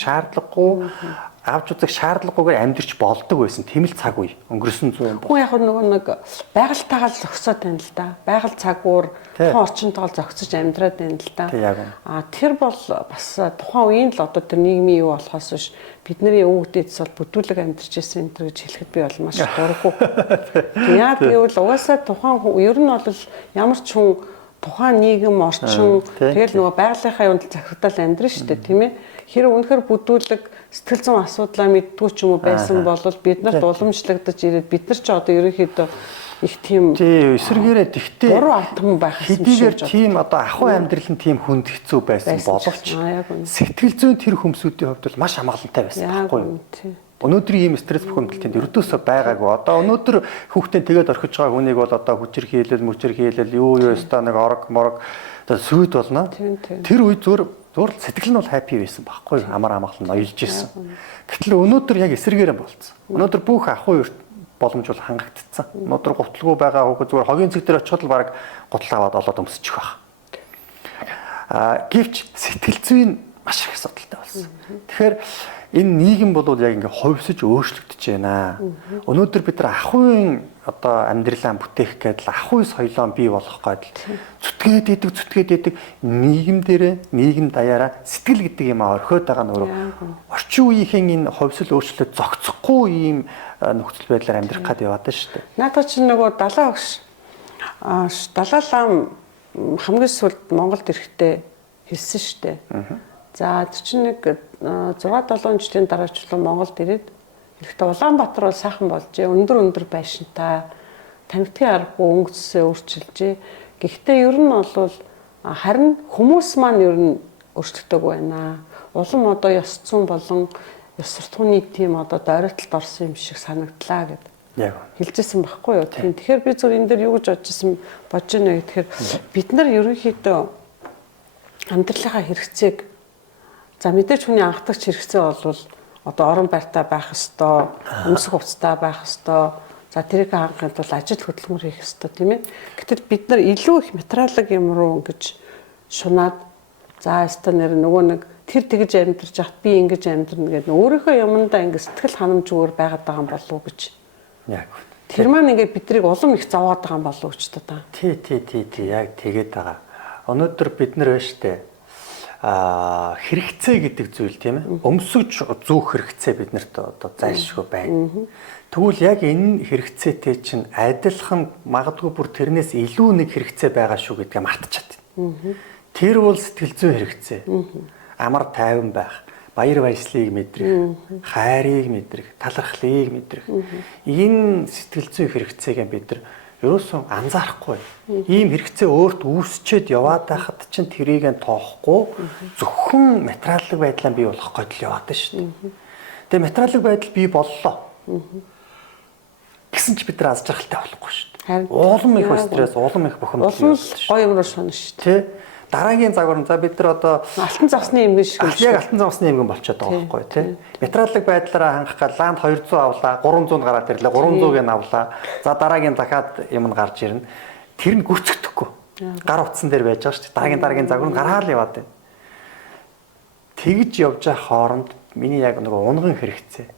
шаардлагагүйгээр амьдрч болдог байсан. Тэмэл цаг үе өнгөрсөн 100 юм. Хүн яг нэг байгальтайгаа л зогсоод байна л да. Байгаль цагуур тухайн орчинтойгоо зогсож амьдраад байна л да. Тэр бол бас тухайн үеийн л одоо тэр нийгмийн юу болохоос биш бидний өвгдөөс бол бүдүүлэг амьдарч ирсэн энэ гэж хэлэхэд би бол маш дурггүй. Яг гэвэл угаасаа тухайн ер нь бол ямар ч хүн тухайн нийгэм орчин тэгэл нөгөө байгалийнхаа юунд захиргаал амьдрын шүү дээ тийм ээ. Хэрэв үнэхээр бүдүүлэг сэтгэл зүйн асуудлаа мэддгүй ч юм уу байсан бол бид нарт уламжлагдаж ирээд бид нар ч одоо ерөнхийдөө их тийм эсэргээрээ тэгтээ буруу атом байх хэдийгээр тийм одоо ахуй амьдрал нь тийм хүнд хэцүү байсан боловч сэтгэл зүйн тэр хүмүүсийн хувьд бол маш амгалантай байсан байхгүй юу? Өнөөдрийн ийм стресс бухимдалтанд ердөөсөө байгаагүй. Одоо өнөөдөр хүүхдээ тэгээд орхиж байгаа хүнийг бол одоо хүчээр хийлэл юу өстой нэг орог морог одоо сүйд болно. Тэр үе зүгээр сэтгэл нь бол хайпи байсан байхгүй юу? Амар амгалан ноёлж ирсэн. Гэтэл өнөөдөр яг эсэргээрээ болцсон. Өнөөдөр бүх ахуй боломж бол хангагдсан. Өнөөдөр гуталгүй байгаа хүүхэд зүгээр хогийн цэг дээр очиход л баг гутал аваад олоод өмсчих байх. Гэвч сэтгэл зүйн маш их асуудалтай болсон. Тэгэхээр энэ нийгэм бол яг ингээ ховсож өөрчлөгдөж байна. Өнөөдөр бид нар ахуйн одоо амьдралаа бүтээх гэдэл ахуй соёлоо бий болгох гэдэл зүтгээд идэг нийгэм дээрээ нийгэм даяараа сэтгэл гэдэг юм орхиод байгаа нөрөө орчин үеийн энэ ховсол өөрчлөлт зогцохгүй ийм нөхцөл байдлаар амьдрах гээд яваад байна шүү дээ. Наадах чинь нөгөө далаа огш далаа лам хамгийн сүүлд Монголд ирэхдээ хэлсэн шүү дээ. За тэр чинь нэг 6-7 жилийн дараачлан Монголд ирээд ирэхдээ Улаанбаатар бол сайхан болжээ. Өндөр байшинтай танигдгийн аргагүй өнгөцсөө өөрчилжээ. Гэхдээ ер нь бол харин хүмүүс маань ер нь өөрчлөгдөг байна. Улам одоо ёс зүйн болон ёс суртахууны тийм одоо дойролтолд орсон юм шиг санагдлаа гэд хэлжсэн байхгүй юу. Тэгэхээр би зөв энэ дээр юу гэж бодож байна гэхээр бид нар ерөнхийдөө амьдралынхаа хэрэгцээг за мэдээж хүний анхдагч хэрэгцээ бол одоо орон байртай байх ёстой, өмсөх хувцастай байх ёстой. За тэрийг хангахад бол ажил хөдөлмөр хийх ёстой тийм ээ. Гэтэл бид нар илүү их материалог юм руу ингэж шунаад за өстө нэр нөгөө нэг тэр тэгж амьдарч яхад би ингэж амьдрна гэдэг өөрийнхөө юмдаа ингэ сэтгэл ханамжгүй байгаад байгаа юм болов уу гэж. Яг. Тэр маань ингээ бидрийг улам их зовоод байгаа юм болов уу ч та. Тий яг тэгээд байгаа. Өнөөдөр бид нар байна штэ хэрэгцээ гэдэг зүйл тийм ээ. Өмсөж зүүх хэрэгцээ биднэрт одоо зайлшгүй байна. Тэгвэл яг энэ хэрэгцээтэй чинь адилхан магадгүй бүр тэрнээс илүү нэг хэрэгцээ байгаа шүү гэдгээ мартчихад байна. Тэр бол сэтгэл зүйн хэрэгцээ. Амар тайван байх, баяр баясгалыг мэдрэх, хайрыг мэдрэх, талархлыг мэдрэх. Энэ сэтгэл зүйн хэрэгцээг бид нар ерөөсөө анзаарахгүй. Ийм хэрэгцээ өөрт үүсчээд яваад байхад чинь тэрийг нь тоохгүй зөвхөн материаллык байдлаа бий болгох гээд л яваад байна шүү дээ. Тэгээ материаллык байдал бий боллоо. Гэсэн ч бид нар аз жаргалтай болохгүй шүү дээ. Улам их стресс, улам их бухимдал. Гоё юм руу шунаа шүү дээ. Дараагийн загвар нь за бид нар одоо алтан завсны эмгэн шиг юм шиг. Яг алтан завсны эмгэн болчиход байгаа байхгүй тий. Материалын байдлаараа хангах гал ланд 200 авлаа, 300 гараад ирлээ, 300-ыг нь авлаа. За дараагийн дахиад юм нь гарч ирнэ. Тэр нь гүрцэгдэхгүй. Гар утсан дээр байж байгаа шүү дээ. Дараагийн загвар нь гараал яваад байна. Тэгж явж байгаа хооронд миний яг нөгөө унган хэрэгцээ.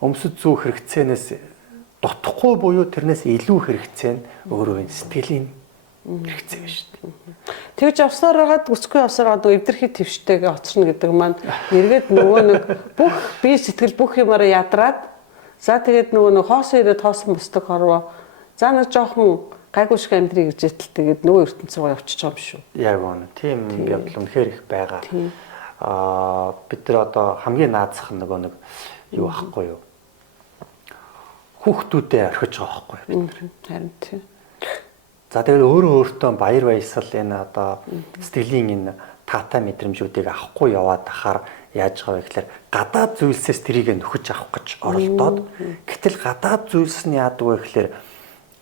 Өмсөд зүүх хэрэгцээнээс дутхгүй буюу тэрнээс илүү хэрэгцээ нь өөрөө сэтгэлийн хэрэгцээ байна шүү дээ. Тэгж явсаар хагаад үсгүй явсаар хагаад эвдэрхий твштэйгээ оцорно гэдэг маань эргээд нөгөө нэг бүх бие сэтгэл бүх юмараа ядраад за тэгээд нөгөө хоосон ирээд хоосон бусдаг хорвоо за нэг жоохон гайгүй шиг амьдрий гэж итэлтэйгээд нөгөө ертөнц рүү явчихж байгаа юм шүү. Яг үнэ. Тийм явдал үнэхээр их байгаа. Бид нар одоо хамгийн наазах нөгөө нэг юу ахгүй юу? Хүүхдүүдэд орхиж байгаа байхгүй юу бид нар. Харин тийм. За тэгээд өөртөө баяр баясгал энэ одоо сэтгэлийн энэ таатай мэдрэмжүүдийг авахгүй яваад тахаар яаж байгаа вэ гэхээр гадаад зүйлсээс тэрийг нөхөж авах гэж оролдоод гэтэл гадаад зүйлс нь яадаг вэ гэхээр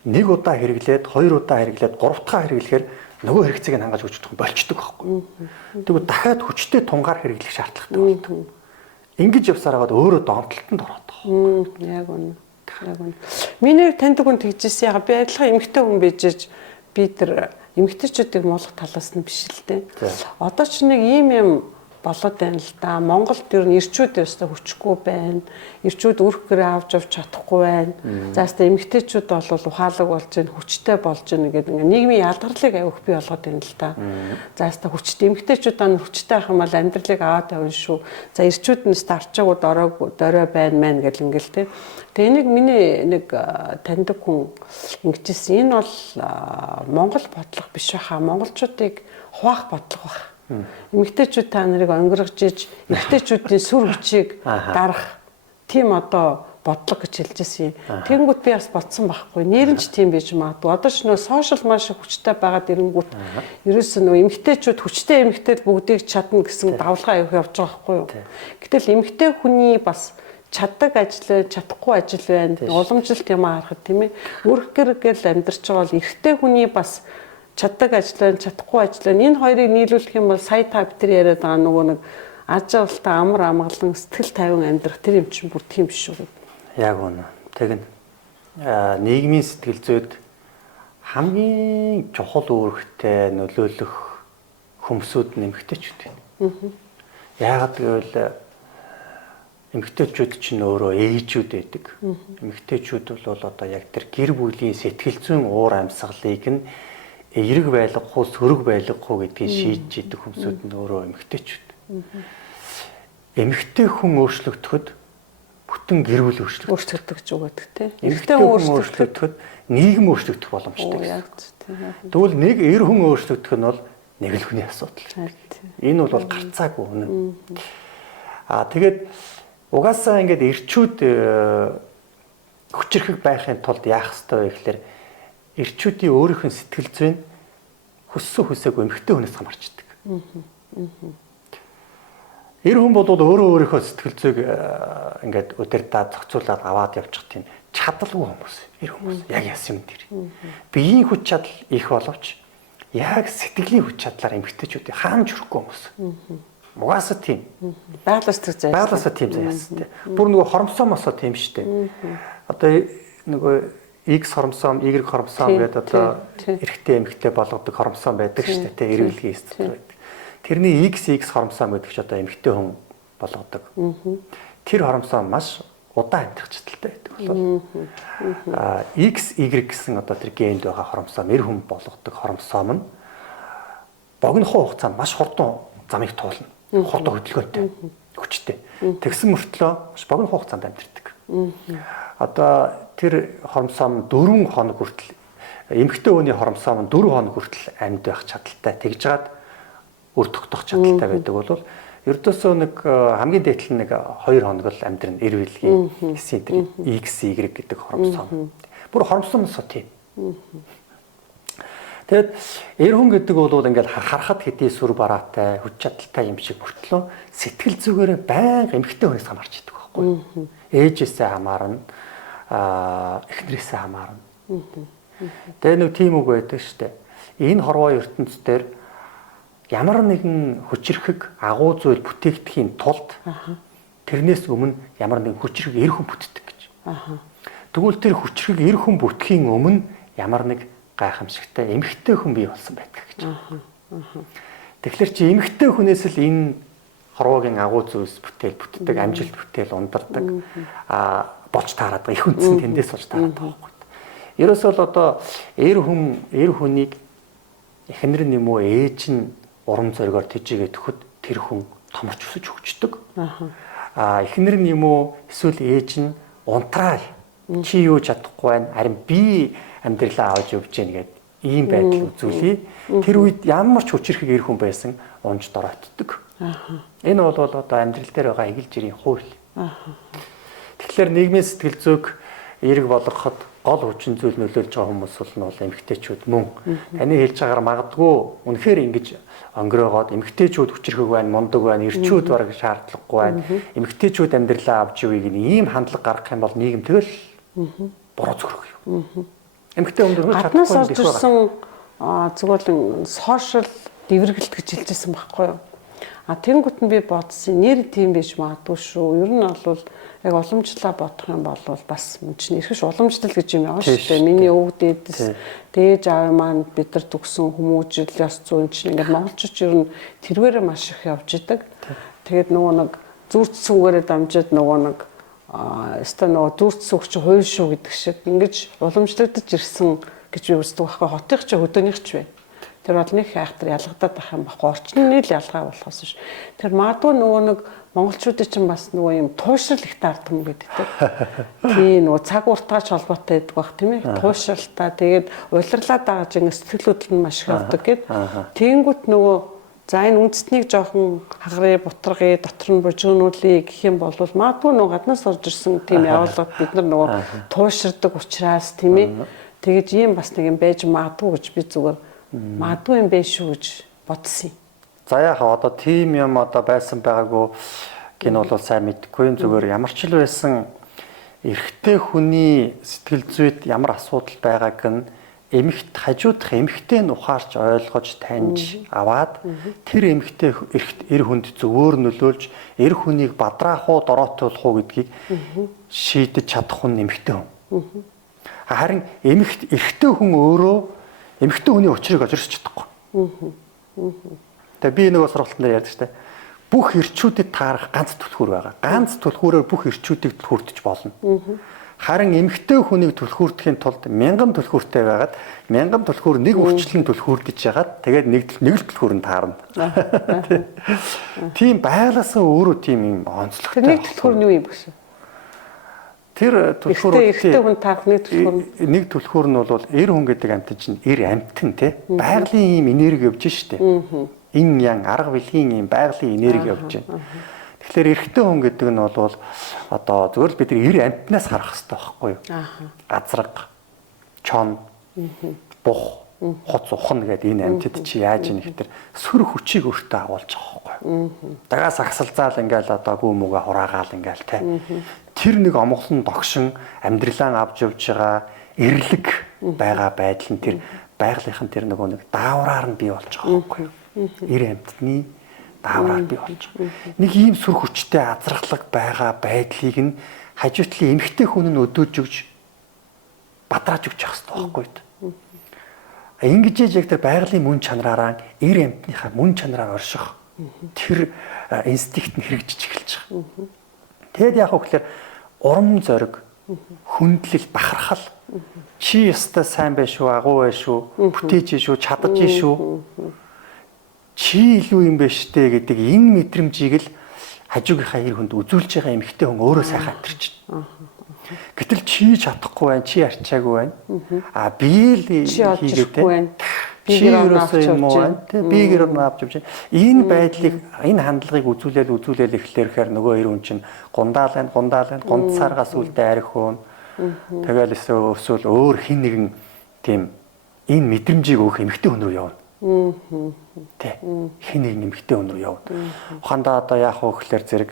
нэг удаа хэрэглээд, хоёр удаа хэрэглээд, гурав дахь хэрэглэхээр нөгөө хэрэгцээг нь хангаж өгч болчдөг байхгүй. Тэгвэл дахиад хүчтэй тунгаар хэрэглэх шаардлагатай болдог. Ингэж явсаар хагаад өөрөө донтолтонд ороод байгаа. Яг үнэ. Яг үнэ. Миний таньдаг хүн тэгжсэн яга би адилхан эмэгтэй хүн бийжж би тэр эмэгтэйчүүдийг муулах талаас нь биш л дээ. Одоо ч нэг юм болоод байна л да. Монголд ер нь ирчүүд өстой хүчгүй байна. Ирчүүд өрх гэрээ авч чадахгүй байна. За өстой эмэгтэйчүүд бол ухаалаг болж байна, хүчтэй болж байна гэдэг ингээ нийгмийн ялгарлыг авих бий болгоод байна л да. За өстой хүчтэй эмэгтэйчүүд ан хүчтэй ах юм бол амьдралыг аваад тавина шүү. За ирчүүд нь старчаагууд орой байна мэн гэл ингээл те. Тэгээ энийг миний нэг таньдаг хүн ингэжсэн. Энэ бол Монгол бодлого биш байхаа. Монголчуудыг хуваах бодлого байх. Эмэгтэйчүүд та нарыг онгоргож иж эмэгтэйчүүдийн сүр хүчийг дарах тийм одоо бодлого гэж хэлжсэн. Тэгэнгүүт би бас бодсон байхгүй. Нэр нь ч тийм байж магадгүй. Одоо ч нөө сошиал маш хүчтэй байгаад ирэнгүүт ерөөсөө нөө эмэгтэйчүүд хүчтэй эмэгтэйд бүгдийг чадна гэсэн давлгаа явах явж байгаа байхгүй юу. Гэтэл эмэгтэй хүний бас чаддаг ажил, чадахгүй ажил байна. Уламжилт юм харахад тийм ээ. Өрх гэргээл амьдарч байгаа бол эрэгтэй хүний бас чаддаг ажил, чадахгүй ажил. Энэ хоёрыг нийлүүлэх юм бол сая та бид нар яриад байгаа нөгөө нэг аж аргалтай амар амгалан сэтгэл тайван амьдрах тэр юм чинь бүр тийм биш үү? Яг үнэ. Тэг нь нийгмийн сэтгэл зүйд хамгийн чухал үүрэгтэй нөлөөлөх хүмүүсүүд нэмэгтэйчүүд байна. Яагаад гэвэл эмэгтэйчүүд чинь өөрөө ээжүүд байдаг. Эмэгтэйчүүд бол одоо яг тэр гэр бүлийн сэтгэл зүйн уур амьсгалыг нь эерэг байлгах уу, сөрөг байлгах уу гэдгийг шийдэж идэг хүмүүсүүд нь өөрөө эмэгтэйчүүд. Эмэгтэй хүн өөрчлөгдөхөд бүтэн гэр бүл өөрчлөгдөх ч үгүйдэг тийм. Эмэгтэй хүн өөрчлөгдөхөд нийгэм өөрчлөгдөх боломжтой. Тэгвэл нэг эр хүн өөрчлөгдөх нь бол нэг л хүний асуудал. Энэ бол гарцаагүй үнэн. Тэгээд угаасаа ингээд эрчүүд хүчрхэг байхын тулд яах ёстой вэ гэхээр эрчүүдийн өөрийнх нь сэтгэл зүйн хүссэн хүсээгүй эмэгтэй хүнээс хамаарчдаг. Эр хүн бол өөрөө өөрийнхөө сэтгэл зүйг ингээд удирдаа зохицуулаад аваад явчих тийм чадалгүй хүмүүс. Эр хүмүүс яг яасан юм дээр. Биеийн хүч чадал их боловч яг сэтгэлийн хүч чадлаар эмэгтэйчүүдийг хаамж хүрэхгүй хүмүүс. Угаасаа тийм. Байгалаас тийм заяасан тийм. Бүр нөгөө хоромсоомосоо тийм шүү дээ. Одоо нөгөө X хоромсоом, Y хоромсоом гэдэг одоо эрэгтэй эмэгтэй болгодог хоромсоом байдаг шүү дээ. Тэ эргэлгийн структур байдаг. Тэрний XX хоромсоом гэдэг ч одоо эмэгтэй хүн болгодог. Тэр хоромсоом маш удаан амьдрах чадaltaй байдаг болов. XY гэсэн одоо тэр генд байгаа хоромсоом эр хүн болгодог хоромсоом нь богинохоо хугацаанд маш хурдан замыг туулна. Хурдан хөдөлгөөнтэй, хүчтэй. Тэгсэн мөртлөө маш богино хугацаанд амьдэрдэг. Одоо тэр хоромсоом 4 хоног хүртэл эмэгтэй хүний хоромсоом 4 хоног хүртэл амьд байх чадaltaй. Тэгж жаад өр тогтох чадaltaй байдаг бол ердөөсөө нэг хамгийн дээдл нэг 2 хоног л амьдрын эр билгийн гэсэн тэр XY гэдэг хоромсоом. Бүр хоромсоомсоо тийм. Тэгэд эр хүн гэдэг бол ингээл харахад хэдий сүр бараатай, хүч чадалтай юм шиг мөртлөө сэтгэл зүгээрээ байнга эмэгтэй хүнээс хамаарч идэг байхгүй. Ээжээсээ хамаарна, эхнэрээсээ хамаарна. Тэгээ нэг тийм үг байдаг шүү дээ. Энэ хорвоо ертөнцийн дээр ямар нэгэн хүчирхэг агуу зүйл бүтээхдхийн тулд тэрнээс өмнө ямар нэгэн хүчирхэг эр хүн бүтдэг гэж. Тэгвэл тэр хүчирхэг эр хүн бүтгэхийн өмнө ямар нэг гайхамшигтай эмэгтэй хүн бий болсон байдаг гэж. Тэгэхээр чи эмэгтэй хүнээс л энэ хорвоогийн агуу зүйлс бүтдэг, амжилт бүтээл ундардаг. Болж таарад их үндсэн тэндээс болж таарад байгаа байхгүй. Ерөөсөө л одоо эр хүнийг эхнэр нь юм уу ээж нь урам зоригоор тэжээгээ төхөд тэр хүн томорч өсөж хөгждөг. Эхнэр нь юм уу эсвэл ээж нь унтраа чи юу чадахгүй байна. Харин би амьдралаа авч явж гэнэ гэд ийм байдал үзүүлээ. Тэр үед ямар ч хүчирхэг эр хүн байсан унж дороотдөг. Энэ бол одоо амьдрал дээр байгаа эгэл жирийн хууль. Тэгэхээр нийгмийн сэтгэл зүйг эерэг болгоход гол хүчин зүйл нөлөөлж байгаа хүмүүс бол эмэгтэйчүүд мөн. Таны хэлж байгаагаар магадгүй үнэхээр ингэж өнгөрөөгоод эмэгтэйчүүд хүчирхэг байна, мундаг байна, эрчүүд бараг шаардлагагүй байна. Эмэгтэйчүүд амьдралаа авч явъя гэх ийм хандлага гаргах юм бол нийгэм тэгэл буруу зөвхөх юм. Эмэгтэй хүн дөрөв чадахгүй гаднаас орж ирсэн зүгээр л сошиал дэвэргэлт гэж хэлжсэн байхгүй юу? Тэнгуут нь би бодсон нэр тийм байж магадгүй шүү. Ер нь бол яг уламжлалаа бодох юм бол бас чинь эрхэш уламжлал гэж юм яваа шүү дээ. Миний өвөг дээдэс дээж аав маань бид нар төгсөн хүмүүжил яс зүүн чинь ингээд монголчууд ер нь тэрвэрээ маш их явж идэг. Тэгээд нөгөө нэг зүрцсүгээрээ дамжаад нөгөө нэг өстой нөгөө зүрцсүг чи хууль шүү гэдэг шиг ингэж уламжлагдаж ирсэн гэж би үздэг байхгүй. Хотынх чи хөдөөнийх ч вэ. Тэр бол нэг хайхтар ялгадаад байх юм баггүй. Орчны л ялгаа болохоос ш. Тэр магадгүй нөгөө нэг монголчуудын чинь бас нөгөө юм туушрал их таардаг юм гэдэг тийм. Тийм нөгөө цаг уртаач холбоотой байдаг бах тийм ээ. Туушралтай тэгээд улирлаад байгаа чинь сэтгэлүүд нь маш их авдаг гэд. Тэнгүүт нөгөө за энэ үндэстнийг жоохон хагарыг, бутаргыг, дотор нь бужигнуулъя гэх юм бол магадгүй нөгөө гаднаас орж ирсэн тийм явуулгад бид нар нөгөө туушрдаг учраас тийм ээ. Тэгээд ийм бас нэг юм байж магадгүй гэж би зүгээр магадгүй юм биш шүү гэж бодсон юм. За яхаа одоо тийм юм одоо байсан байгаагүй гин бол сайн мэдэхгүй юм. Зүгээр ямар ч л байсан эрэгтэй хүний сэтгэл зүйд ямар асуудал байгааг нь эмэгт хажуудах эмэгтэй нь ухаарч ойлгож таньж аваад тэр эмэгтэй эр хүнд зөвөр нөлөөлж эр хүнийг бадраах уу дороотуулах уу гэдгийг шийдэж чадах хүн эмэгтэй хүн. Харин эрэгтэй хүн өөрөө эмэгтэй хүний учрыг олж ирсэж чадахгүй. Тэгээ би нэг сургалтын дээр ярьдаг шүү дээ. Бүх эрчүүдэд таарах ганц түлхүүр байгаа. Ганц түлхүүрээр бүх эрчүүдийг түлхүүрдэж болно. Харин эмэгтэй хүнийг түлхүүрдэхийн тулд 1000 түлхүүртэй байгаад 1000 түлхүүр нэг үрчлэн түлхүүрдэж ягаад тэгээд нэг л түлхүүр нь таарна. Тийм байгалаасаа өөрөө тийм юм онцлогтой. Нэг түлхүүр нь юу юм бэ? Тэр түлхүүр эрэгтэй хүн таах нэг түлхүүр нь бол эр хүн гэдэг амтан чинь эр амтан тий байгалийн ийм энерги явж штэ. Ин ян арга билгийн ийм байгалийн энерги явж байна. Тэгэхээр эрэгтэй хүн гэдэг нь бол одоо зөвхөн бид эр амтнаас харах хэрэгтэй байхгүй юу? Газраг, чон, бух, хоц ухан гэдэг энэ амтд чи яаж ийн гэхтэр сөр хүчийг өөртөө агуулж байгаа байхгүй юу? Дагаас агсалзаал ингээл одоо гүм үгээ хураагаал ингээл тий. Тэр нэг омглон догшин амьдралаа авч явж байгаа эрлэг байгаа байдал нь тэр байгалийнхын тэр нөгөө нэг даавраар нь бий болж байгаа байхгүй юу? Эр амтны даавраар бий болж байгаа. Нэг ийм сүр хүчтэй азрахлаг байгаа байдлыг нь хажуутлын эмэгтэй хүн нь өдөөж өгч бадрааж өгч явах хэрэгтэй байхгүй юу? Ингэж яг тэр байгалийн мөн чанараараа эр амтныхаа мөн чанараар орших тэр инстинкт нь хэрэгжиж эхэлж байгаа. Тэгэд яг хөөхлөөр урам зориг, хүндлэл, бахархал чи ёстой сайн байх шүү, агуу байх шүү, бүтээж шүү, чадаж шүү. Чи илүү юм биш дээ гэдэг энэ мэдрэмжийг л хажуугийнхаа эр хүнд үзүүлж байгаа эмэгтэй хүн өөрөө сайхан амтэрч байна. Гэтэл чи чадахгүй байна, чи арчаагүй байна. Би л хийгээгүй байна. Чи ерөөсөө юм уу байна. Би гэр орно авч явж байна. Энэ байдлыг, энэ хандлагыг үзүүлэл эхлэхээр нөгөө эр хүн чинь гундаал байна, гундсаргаас үлдээ арх хөөн. Тэгэл эсвэл өөр хин нэгэн тийм энэ мэдрэмжийг өгөх эмэгтэй хүн рүү явна. Тэ. Хин нэг эмэгтэй хүн рүү явна. Ухаандаа одоо яах вэ гэхээр зэрэг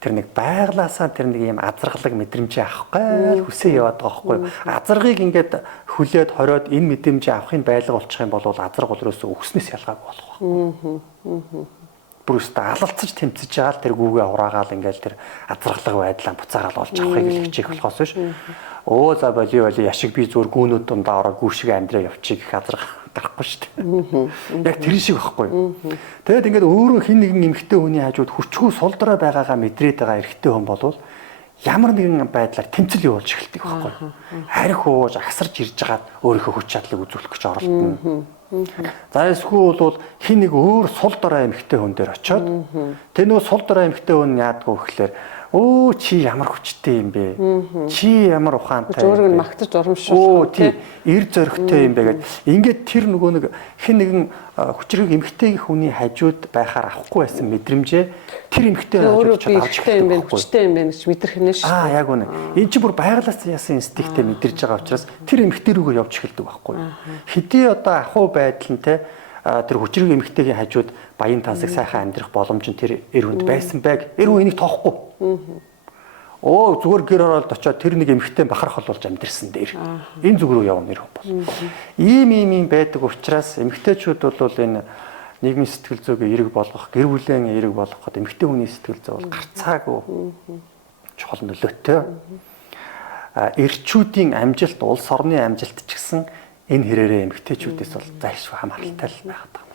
тэр нэг байглаасаа тэр нэг юм азаргалаг мэдрэмжээ авахгүй хүсээ яваад байгаа байхгүй. Азаргыг ингээд хүлээд хориод энэ мэдрэмжээ авахын байлга болчих юм бол азарг болроос өгснөөс ялгаагүй болох байна. Бүр өстө алалцаж тэмцэж байгаа л тэр гүүгээ ураагаал ингээд тэр азаргалаг байдлаа буцаагаал олж авахыг л хичээх болохоос биш. Өө за боли яшиг би зүгээр гүүнүүд дундаа ороо гүүшиг амьдраа явчих гэх азарг гарахгүй шүү дээ. Яг тэр шиг байхгүй. Тэгэд ингээд өөрөө хин нэгэн эмэгтэй хүний хажууд хүчгүй сулдраа байгаагаа мэдрээд байгаа эрэгтэй хүн болвол ямар нэгэн байдлаар тэмцэл явуулж эхэлдэг байхгүй. Харих ууж агсарч ирж хагаад өөрийнхөө хүч чадлыг үзүүлэх гэж оролдоно. За эсвэл бол хин нэг өөр сул дорой эмэгтэй хүн дээр очиод тэр нөгөө сул дорой эмэгтэй хүн яадгүй гэхлээр өө чи ямар хүчтэй юм бэ? Чи ямар ухаантай юм бэ? Өөрийг магтаж урамшуулах тийм эр зөрөгтэй юм бэ гэд ингээд тэр нөгөө нэг хэн нэгэн хүчрэг эмэгтэй хүний хажууд байхаар авахгүй байсан мэдрэмжээ тэр эмэгтэй хажууд чад авч ихтэй юм бэ? Хүчтэй юм бэ гэж мэдрэх нь шүү. Яг үнэ. Энд чи бүр байгалаас яасан инстинкттэй мэдэрж байгаа учраас тэр эмэгтэй рүүгээ явж эхэлдэг байхгүй. Хэдий одоо ахуй байдал нь те тэр хүчрэг эмэгтэйгийн хажууд баян тансаг сайхан амьдрах боломж нь тэр эр хүнд байсан байг. Эр хүн энийг тоохгүй. Оо зүгээр гэр оролд очиод тэр нэг эмэгтэй бахарх болж амьдрсан дээр. Энэ зүг рүү явна нэр бол. Ийм байдаг учраас эмэгтэйчүүд бол энэ нийгмийн сэтгэл зүйг эерэг болгох, гэр бүлийн эерэг болгоход эмэгтэй хүний сэтгэл зүй бол гарцаагүй чухал нөлөөтэй. Эрчүүдийн амжилт, улс орны амжилт ч гэсэн энэ хэрээрээ эмэгтэйчүүдээс бол зайлшгүй хамааралтай л байгаад байна.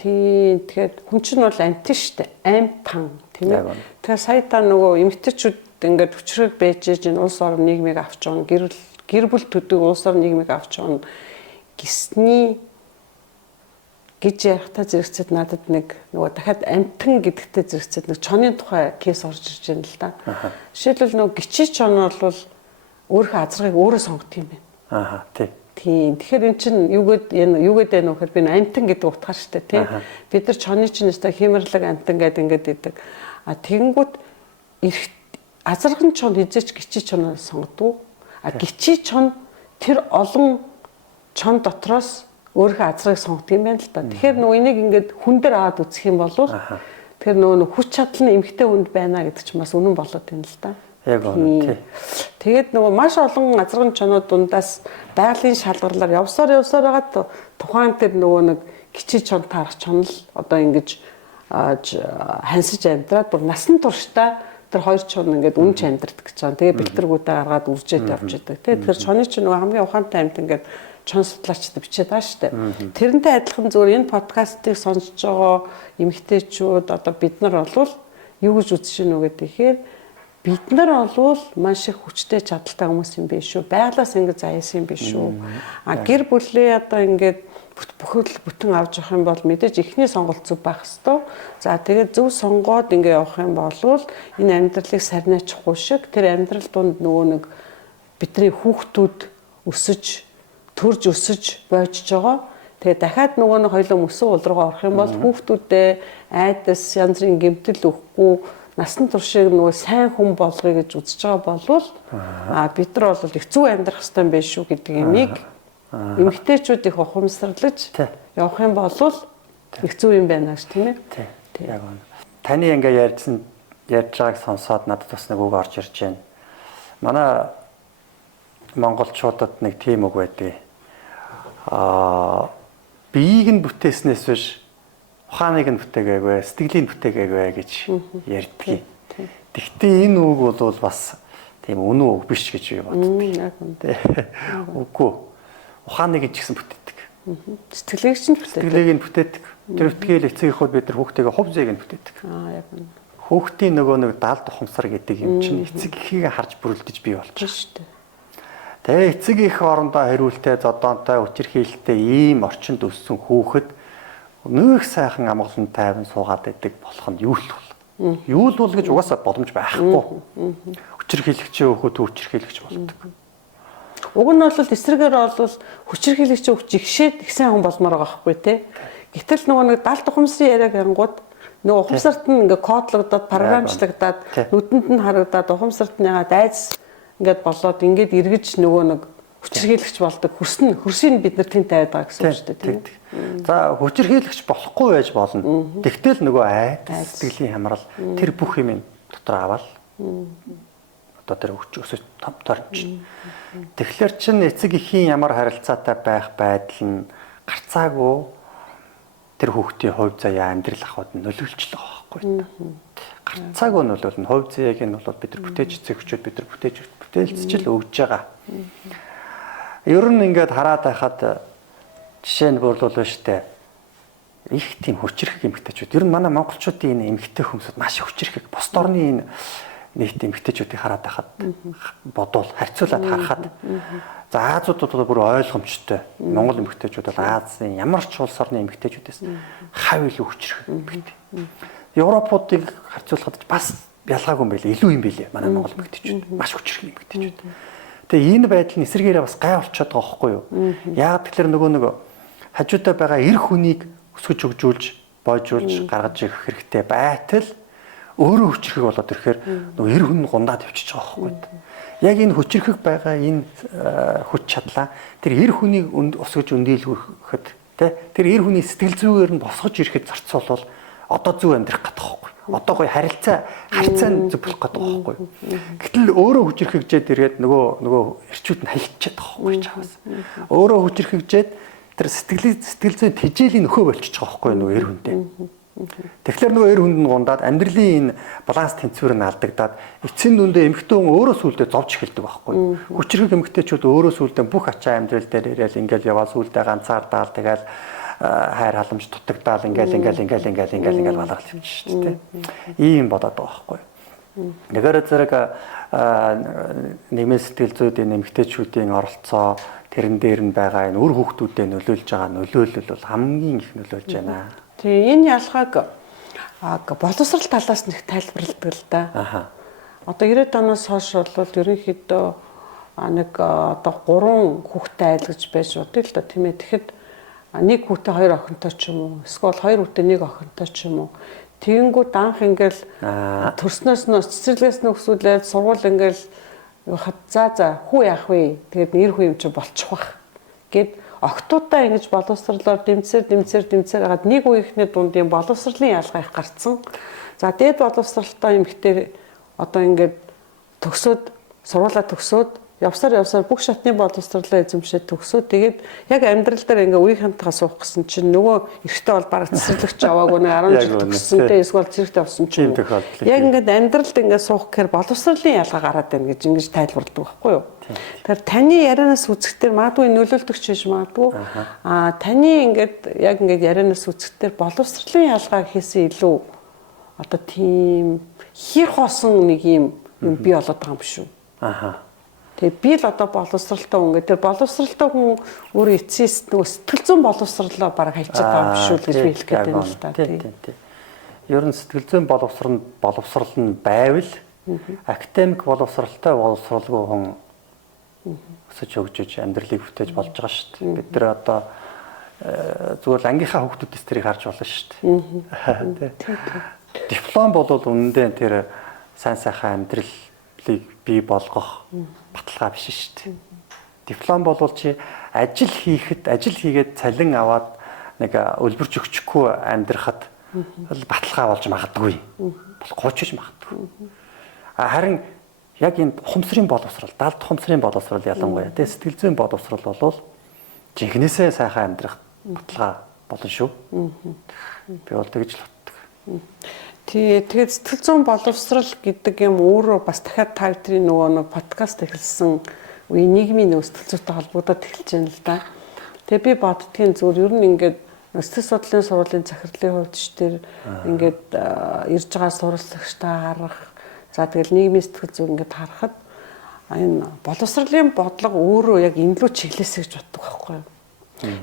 Тийм. Тэгэхээр хүн чинь бол амтэн штэ. Амтан тийм ээ. Тэгэхээр сая та нөгөө эмэгтэйчүүд ингээд хүчрэг байж энэ улс орон нийгмийг авч явна. Гэр бүл төдөг улс орон нийгмийг авч явна гэсний гэж ярихтаа зэрэгцээд надад нэг нөгөө дахиад амтан гэдэгтэй зэрэгцээд нэг чоны тухай кейс орж ирж байна л да. Жишээлбэл нөгөө гिचий чон бол өөрийнхөө азрыг өөрөө сонгох юм байна. Тийм. Тэгэхээр эн чинь юу гээд байна вэ гэхээр би амтан гэдэг утгаар штэ тий. Бид нар чоны чинь өстой хямрлаг амтан гэдэг ингээд идэг. Тэгэнгүүт азарган чон хизээч гिचий чоноо сонгодог. Гिचий чон тэр олон чон дотроос өөрийнхөө азрыг сонгодог юм байна л да. Тэгэхээр нөгөө энийг ингээд хүн дээр аваад үзэх юм бол тэр нөгөө хүч чадал нь эмгтэй хүнд байна гэдэг чинь бас үнэн болоод байна л да. Яг үнэ тий. Тэгээд нөгөө маш олон азарган чонууд дундаас байгалийн шалгарлаар явсаар байгаа тухайн тэр нөгөө нэг гिचий чон таарах чон л одоо ингэж хансаж амьдраад бүр насан туршдаа тэр хоёр чон ингээд үнж амьдрдаг гэж байна. Тэгээ бэлтэргүүдээ гаргаад үржээд явж идэг. Тэр чоны чинь нөгөө хамгийн ухаантай амт ингээд чон судлаачд бичээд байгаа шүү дээ. Тэрнтэй адилхан зүгээр энэ подкастыг сонсож байгаа эмэгтэйчүүд одоо бид нар болвол юу гэж үзэж гинөө гэхээр бид нар болвол маш их хүчтэй чадaltaй хүмүүс юм биш шүү. Байглаас ингэ заяасан юм биш шүү. Гэр бүлээ одоо ингээд бүтэн авч явах юм бол мэдээж эхний сонголт зөв байх хэвээр. За тэгээд зөв сонгоод ингэ явах юм бол энэ амьдралыг сарниачихгүй шиг тэр амьдрал донд нөгөө нэг бидний хүүхдүүд өсөж төрж өсөж бойжж байгаа. Тэгээ дахиад нөгөө нэг хоёлоо мөсөн улруугаа орох юм бол хүүхдүүдээ айдас янз бүрийн гэмтэл өгөхгүй насан туршийг нөгөө сайн хүн болгоё гэж үзэж байгаа болвол бид нар бол их зөв амьдрах хэрэгтэй юм байна шүү гэдэг юмыг эмэгтэйчүүд их ухамсарлаж явах юм бол их зөв юм байна ш тийм ээ. Тийм. Яг үнэ. Таны ингээ ярьж байгааг сонсоод надад бас нэг үг орж ирж байна. Манай монголчуудад нэг тийм үг байдаг. Биеийг нь бүтээснээс биш ухааныг нь бүтээгээгүй, сэтгэлийг нь бүтээгээгүй гэж ярьдаг. Тэгвэл энэ үг бол бас тийм үнэн үг биш гэж би боддог. Үгүй. Ухааныг нь ч гэсэн бүтээдэг. Сэтгэлийг чинь бүтээдэг. Сэтгэлийг нь бүтээдэг. Тэр үтгэл эцэг ихүүд бид нар хүүхдтэйгээ хувь зээг нь бүтээдэг. Яг үнэ. Хүүхдийн нөгөө нэг даалд ухамсар гэдэг юм чинь эцэг эхийг харж бүрэлдэж бий болж байгаа шүү дээ. Тэгээ эцэг их орондоо хариултай, зодоонтой, хүчирхийлэлтэй ийм орчинд өссөн хүүхэд нөх сайхан амгалан тайван суугаад байдаг болох нь юу л бол. Юу л бол гэж угаасаа боломж байхгүй. Хүчирхийлэгчийн хүүхэд хүчирхийлэгч болдог. Уг нь бол эсрэгээр бол хүчирхийлэгчийн хүүхд жигшээд их сайн хүн болмоор байгаа байхгүй тий. Гэтэл нөгөө нэг даалд ухамсарын яриаг ангууд нөгөө ухамсарт нь ингээ кодлогдоод програмчлагдаад нүдэнд нь харагдаад ухамсарт нь ягаад айц ингээд болоод ингээд эргэж нөгөө нэг хүчирхийлэгч болдог. Хөрсийг бид нар тэнд тавиад байгаа гэсэн үг шүү дээ, тийм. За хүчирхийлэгч болохгүй байж болно. Тэгтэл нөгөө айдас сэтгэлийн хямрал тэр бүх юм дотор аваад одоо тэр өсөж томторч. Тэгэхээр чин эцэг эхийн ямар харилцаатай байх байдал нь гарцаагүй тэр хүүхдийн хувь заяа амьдрал ахуйд нь нөлөөлж л байгаа байхгүй. Гарцаагүй нөлөөлнө. Хувь заяаг нь бол бид нар бүтээж эцэгчүүд бид нар бүтээлцэж л өгж байгаа. Ер нь ингээд хараад байхад жишээ нь борлуулна штэ. Их тийм хүчрэх эмэгтэйчүүд. Ер нь манай монголчуудын энэ эмэгтэй хүмүүсд маш хүчрэх. Бусд орны энэ нийт эмэгтэйчүүдийг хараад байхад бодвол харьцуулаад харахад за Азиудууд бол бүр ойлгомжтой. Монгол эмэгтэйчүүд бол Азийн ямар ч улс орны эмэгтэйчүүдээс хав илүү хүчрэх эмэгтэй. Европуудыг харьцуулахад бас ялгаагүй юм байлээ. Илүү юм байлээ. Манай монгол эмэгтэйчүүд маш хүчрэх эмэгтэйчүүд. Тэгээ энэ байдал нь эсэргээрээ бас гай болчиход байгаа байхгүй юу? Яг тэгэхээр нөгөө хажуудаа байгаа эр хүнийг өсгөж хөгжүүлж, бойжуулж, гаргаж ирэх хэрэгтэй байтал өөрөө хүчрэх болоод ирэхээр нөгөө эр хүн гундаад явчихж байгаа байхгүй юу? Яг энэ хүчрэх байгаа энэ хүч чадлаа тэр эр хүнийг өсгөж өндийлгөхэд тэр эр хүний сэтгэл зүйгээр нь босгож ирэхэд зарцуулбал одоо зөв амьдрах гэдэг байхгүй. Одоо гоё харилцаанд зөвлөх гэдэг байхгүй. Гэтэл өөрөө хүчрхэгжээд ирээд нөгөө эрчүүд нь хаягдчихад байгаа байхгүй чаавас. Өөрөө хүчрхэгжээд тэр сэтгэл зүйн тэжээлийн нөхөө болчихж байгаа байхгүй нөгөө эр хүнтэй. Тэгэхээр нөгөө эр хүнд нь гундаад амьдралын энэ баланс тэнцвэр нь алдагдаад эцсийн дүндээ эмэгтэй хүн өөрөө сүулдэ зовж эхэлдэг байхгүй. Хүчрхэг эмэгтэйчүүд өөрөө сүулдэ бүх ачаа амьдрал дээр ирээл ингээл яваа сүулдэ ганцаардаал тэгэл хайр халамж дутагдаал ингээл балгал явчих шүү дээ. Ийм бодоод байгаа байхгүй. Нэгэр зэрэг нийгмийн сэтгэл зүйн эмэгтэйчүүдийн оролцоо тэрэн дээр нь байгаа энэ үр хүүхдүүдэд нөлөөлж байгаа нөлөөлөл бол хамгийн их нөлөөлж байна. Тэгээ энэ ялгааг боловсрал талаас нь их тайлбарладаг л да. Одоо 90-ад оноос хойш бол ерөнхийдөө нэг одоо 3 хүүхэдтэй айл гэж байж бодъё л да тийм ээ. Тэгэхэд нэг хүүтэй 2 охинтой ч юм уу эсвэл 2 хүүтэй 1 охинтой ч юм уу тэгэнгүүт анх ингээл төрснөөс нь цэцэрлэгээс нь өсвөлээд сургууль ингээл хад за хүү яах вэ тэгээд нэр хүү юм чи болчих واخ гэд октоудаа ингэж боловсрлоор дэмцээр хагаад нэг үеийнхний дунд юм боловсрлын ялгаа их гарцсан. За дээд боловсралтай эмэгтэй одоо ингээд төгсөөд сургуулаа төгсөөд явсаар бүх шатны боловсрлоо эзэмшээд төгсөөд тэгээд яг амьдрал дээр ингээ үеийнхэнтэйгээ суух гэсэн чинь нөгөө эрэгтэй бол бараг цэцэрлэгч аваагүй нэг 10 жил төгссөнтэй эсвэл зэрэгтэй авсан чинь яг ингээд амьдралд ингээ суух гэхээр боловсрлын ялгаа гараад байна гэж ингэж тайлбарладаг байхгүй юу? Тэгэхээр таны ярианаас үзэхдээ магадгүй нөлөөлдөгч биш магадгүй таны ингээд яг ингээд ярианаас үзэхдээ боловсрлын ялгаа хийсэн илүү одоо тийм хэр хоосон нэг юм бий болоод байгаа юм биш үү? Тэгээ би л одоо боловсралтай хүн гэдэг тэр боловсралтай хүн өөрөө эцсээс нөгөө сэтгэл зүйн боловсралаа бараг хайчаад байгаа юм шүү гэж би хэлэх гээд байна л да. Тийм. Ер нь сэтгэл зүйн боловсрал нь байвал академик боловсралтай боловсралгүй хүн өсөж хөгжиж амьдралыг бүтээж болж байгаа шүү дээ. Бид нар одоо зүгээр ангийнхаа хүүхдүүдээс тэрийг харж болно шүү дээ. Диплом бол үнэндээ тэр сайн сайхан амьдралыг бий болгох баталгаа биш шүү дээ. Диплом бол чи ажил хийгээд цалин аваад нэг өлбөрч өгчихгүй амьдрахад баталгаа болж магадгүй. Бол гоочж магадгүй. Харин яг энэ ухамсарын боловсрал, далд ухамсарын боловсрал ялангуяа тэ сэтгэл зүйн боловсрал бол жинхнээсээ сайхан амьдрах баталгаа болно шүү. Би бол тэгж л боддог. Тэгээд сэтгэл зүйн боловсрал гэдэг юм өөрөө бас дахиад та бүхэн нөгөө нэг подкаст эхэлсэн үе нийгмийн сэтгэл зүйтэй холбогдоод эхэлж байна л да. Тэгээ би боддгийн зүгээр ер нь ингээд сэтгэл судлалын сургуулийн захирлын хувьд ч тэр ингээд ирж байгаа сурвалжлагчтай харах. За тэгэл нийгмийн сэтгэл зүй ингээд харахад энэ боловсролын бодлого өөрөө яг энэ лүү чиглэсэй гэж боддог байхгүй юу.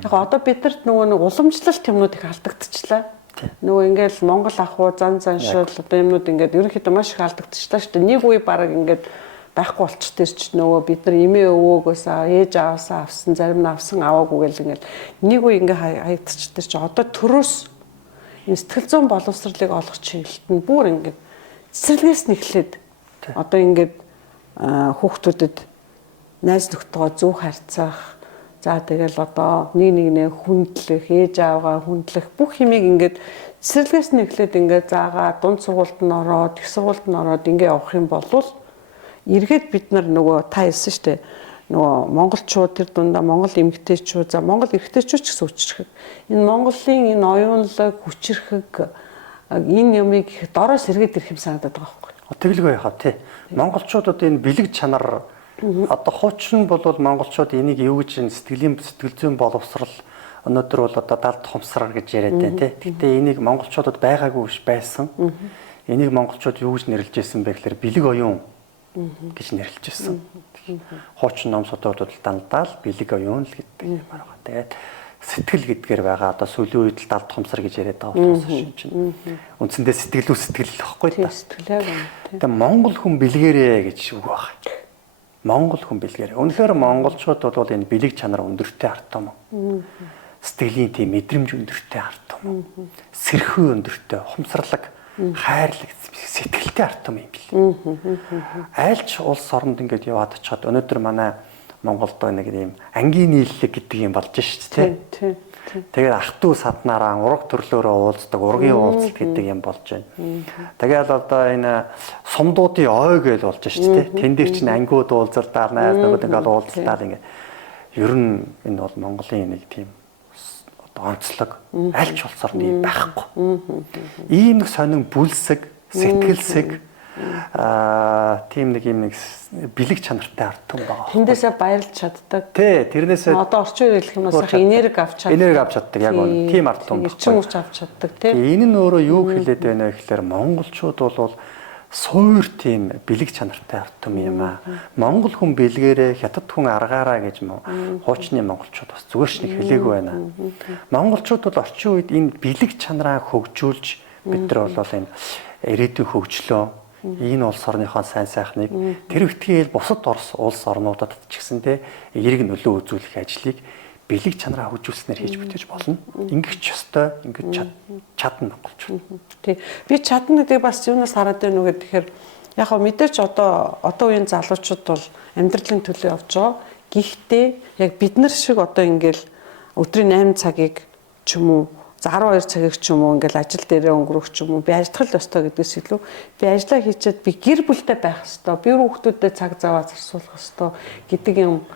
Яг одоо бидэрт нөгөө нэг уламжлалт юмнууд их алдагдчихлаа. Нөгөө ингээл Монгол ахуй заншил одоо юмнууд ингээд ерөнхийдөө маш их алдагдчихлаа шүү дээ. Нэг үе бараг ингээд байхгүй болчтой ч нөгөө бид нар эмээ өвөөгөөс ээж аваасаа авсан зарим нь авсан аваагүй гэл ингээд нэг үе ингээд хаягдчихдаг чи одоо төрөөс энэ сэтгэл зүйн боловсролыг олох чиглэлт нь бүр ингээд цэцэрлэгээс нэхлээд одоо ингээд хүүхдүүдэд найз нөхдөдөө зөв харьцах. За тэгэл одоо нэг нэгнээ хүндлэх, ээж аавгаа хүндлэх бүх юмыг ингээд цэцэрлэгээс нь эхлээд ингээд заагаа дунд сургуульд нь ороод, их сургуульд нь ороод ингээд явах юм бол эргээд бид нар нөгөө та хэлсэн шүү дээ. Нөгөө монголчууд тэр дундаа монгол эмэгтэйчүүд, за монгол эрэгтэйчүүд ч гэсэн хүчрэхэг. Энэ Монголын энэ оюунлаг хүчрэхэг энэ юмыг дороос эргээд ирэх юм санагдаад байгаа байхгүй. Тэглгүй яхав тий. Монголчуудад энэ бэлэг чанар одоо хуучин бол монголчууд энийг юу гэж сэтгэл зүйн боловсрал өнөөдөр бол одоо далд хумсрал гэж яриад байна тий. Гэхдээ энийг монголчуудад байгаагүй биш байсан. Энийг монголчууд юу гэж нэрлэж байсан бэ гэхээр бэлэг оюун гэж нэрлэж байсан. Хуучин ном судуудад дандаал бэлэг оюун л гэдэг юм байна. Тэгээд сэтгэл гэдгээр байгаа одоо сүүлийн үед далд хумсар гэж яриад байгаа болохоос шинж. Үндсэндээ сэтгэл хэвхгүй та. Сэтгэлээ байна. Тэгээд монгол хүн бэлгэрээ гэж үг байна. Монгол хүн бэлгэрээ. Үнэхээр монголчууд бол энэ бэлэг чанар өндөртэй ард том. Сэтгэлийн тийм мэдрэмж өндөртэй ард том. Сэрхүү өндөртэй, ухамсарлаг, хайрлаг, сэтгэлтэй ард том юм бэл. Айлч улс оронд ингэж яваад очиход өнөөдөр манай Монголд нэг юм ангийн нийллэг гэдэг юм болж шүү дээ. Тэгээд ах トゥ саднараа ураг төрлөөрөө уулздаг, ургийн уулзалт гэдэг юм болж байна. Тэгээд одоо энэ сумдуудын ой гэж болж шүү дээ. Тэн дээр чинь ангиуд уулзалдаа, найз нөхөд ингээл уулзалдаа ингээ. Ер нь энэ бол Монголын нэг тийм одоо онцлог альч улсаар нэг байхгүй. Ийм нэг сонин бүлсэг, сэтгэлсэг тийм нэг юм нэг бэлэг чанартай ард том байгаа. Тэндээсээ баярлж чаддаг. Тий, тэрнээсээ одоо орчин үеийн хэлэх юм бас энерги авч чаддаг. Энерги авч чаддаг яг үнэ. Тийм ард том. Эрчим хүч авч чаддаг тий. Энэ нь өөрөө юу хэлээд байна вэ гэхээр монголчууд бол суур тийм бэлэг чанартай ард том юм аа. Монгол хүн бэлгээрээ хятад хүн аргаараа гэж хуучны монголчууд бас зүгээр ч нэг хэлээгүй байна. Монголчууд бол орчин үед энэ бэлэг чанараа хөгжүүлж бид нар бол энэ ирээдүйн хөгжлөө энэ улс орныхоо сайн сайхныг тэр ихтгэл бусад улс орнуудад ч гэсэндээ эерэг нөлөө үзүүлэх ажлыг бэлэг чанараа хөгжүүлснээр хийж бүтээж болно. Ингэч ёстой, ингэж чадна монголчууд. Тий. Би чадна гэдэг бас юунаас хараад байна уу гэхээр яг хөө мэдээч одоо үеийн залуучууд бол амьдралын төлөө явж байгаа. Гэхдээ яг бид нар шиг одоо ингээл өдрийн 8 цагийг ч юм уу за 12 цагийг ч юм уу ингээл ажил дээрээ өнгөрөх ч юм уу би ажиллах л ёстой гэдгээс илүү би ажиллаа хийчихэд би гэр бүлтэй байх ёстой. Би хүүхдүүдэд цаг зав зарцуулах ёстой гэдэг юм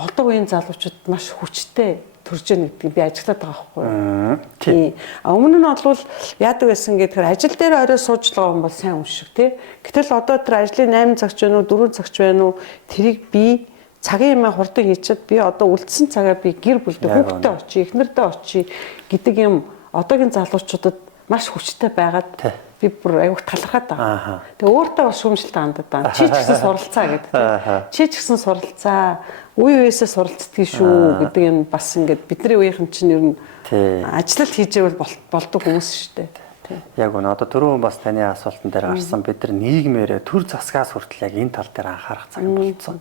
одоо үеийн залуучууд маш хүчтэй төрж яах гэдгийг би ажиглаад байгаа байхгүй юу. Тийм. Өмнө нь бол яадаг байсан гэхээр ажил дээр орой сууж байгаа хүн бол сайн хүн шиг тий. Гэтэл одоо тэр ажлын 8 цагч байна уу 4 цагч байна уу тэрийг би цагийн юмаа хурдан хийчихэд би одоо үлдсэн цагаа би гэр бүлдээ хүүхдээ очие, эхнэрдээ очие гэдэг юм одоогийн залуучуудад маш хүчтэй байгаад би бүр аюух талархаад байгаа. Тэгээ өөртөө бас шүүмжлэлтэй хандаад байна. Чи ч гэсэн суралцаа гэдэг. Чи ч гэсэн суралцаа. Үе үесээ суралцдгийг шүү гэдэг юм бас ингээд бидний үеийнхэн чинь ер нь ажиллалт хийжээвэл болдог хүмүүс шүү дээ. Яг үнэ одоо түрүүн бас таны асуултан дээр гарсан бид нар нийгмээр төр засгаас хүртэл яг энэ тал дээр анхаарах цаг болцсон.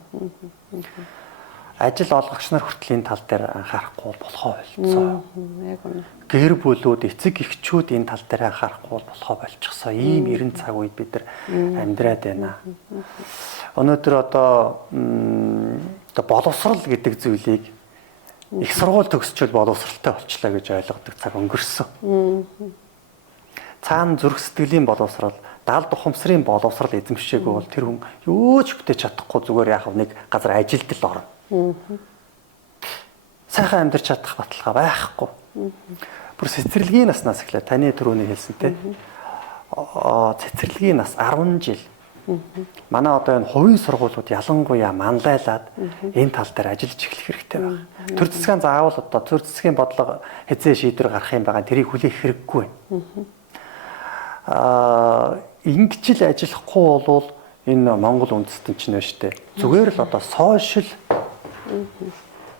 Ажил олгогч нар хүртэл энэ тал дээр анхаарахгүй болохоо болцсон. Яг үнэ. Гэр бүлүүд эцэг эхчүүд энэ тал дээр анхаарахгүй болохоо болчихсон. Ийм 90 цаг үед бид нар амьдраад байна. Өнөөдөр одоо боловсрал гэдэг зүйлийг их сургууль төгсчөөл боловсралтай болчлаа гэж ойлгодог цаг өнгөрсөн. Цаана зүрх сэтгэлийн боловсрал, далд ухамсарын боловсрал эзэмшээгүй бол тэр хүн юу ч бүтээж чадахгүй зүгээр яг нэг газар ажилд л орно. Сайхан амьдарч чадах баталгаа байхгүй. Бүр цэцэрлэгийн наснаас эхлээд таны түрүүний хэлсэнтэй. Цэцэрлэгийн нас 10 жил. Манай одоо энэ хувийн сургуулиуд ялангуяа манлайлаад энэ тал дээр ажиллаж эхлэх хэрэгтэй байна. Төр засгийн заавал одоо төр засгийн бодлого хэзээ шийдвэр гарах юм байгаа тэрийг хүлээх хэрэггүй. Ингэж л ажиллахгүй бол энэ Монгол үндэстэн чинь байна штэ. Зүгээр л одоо сошиал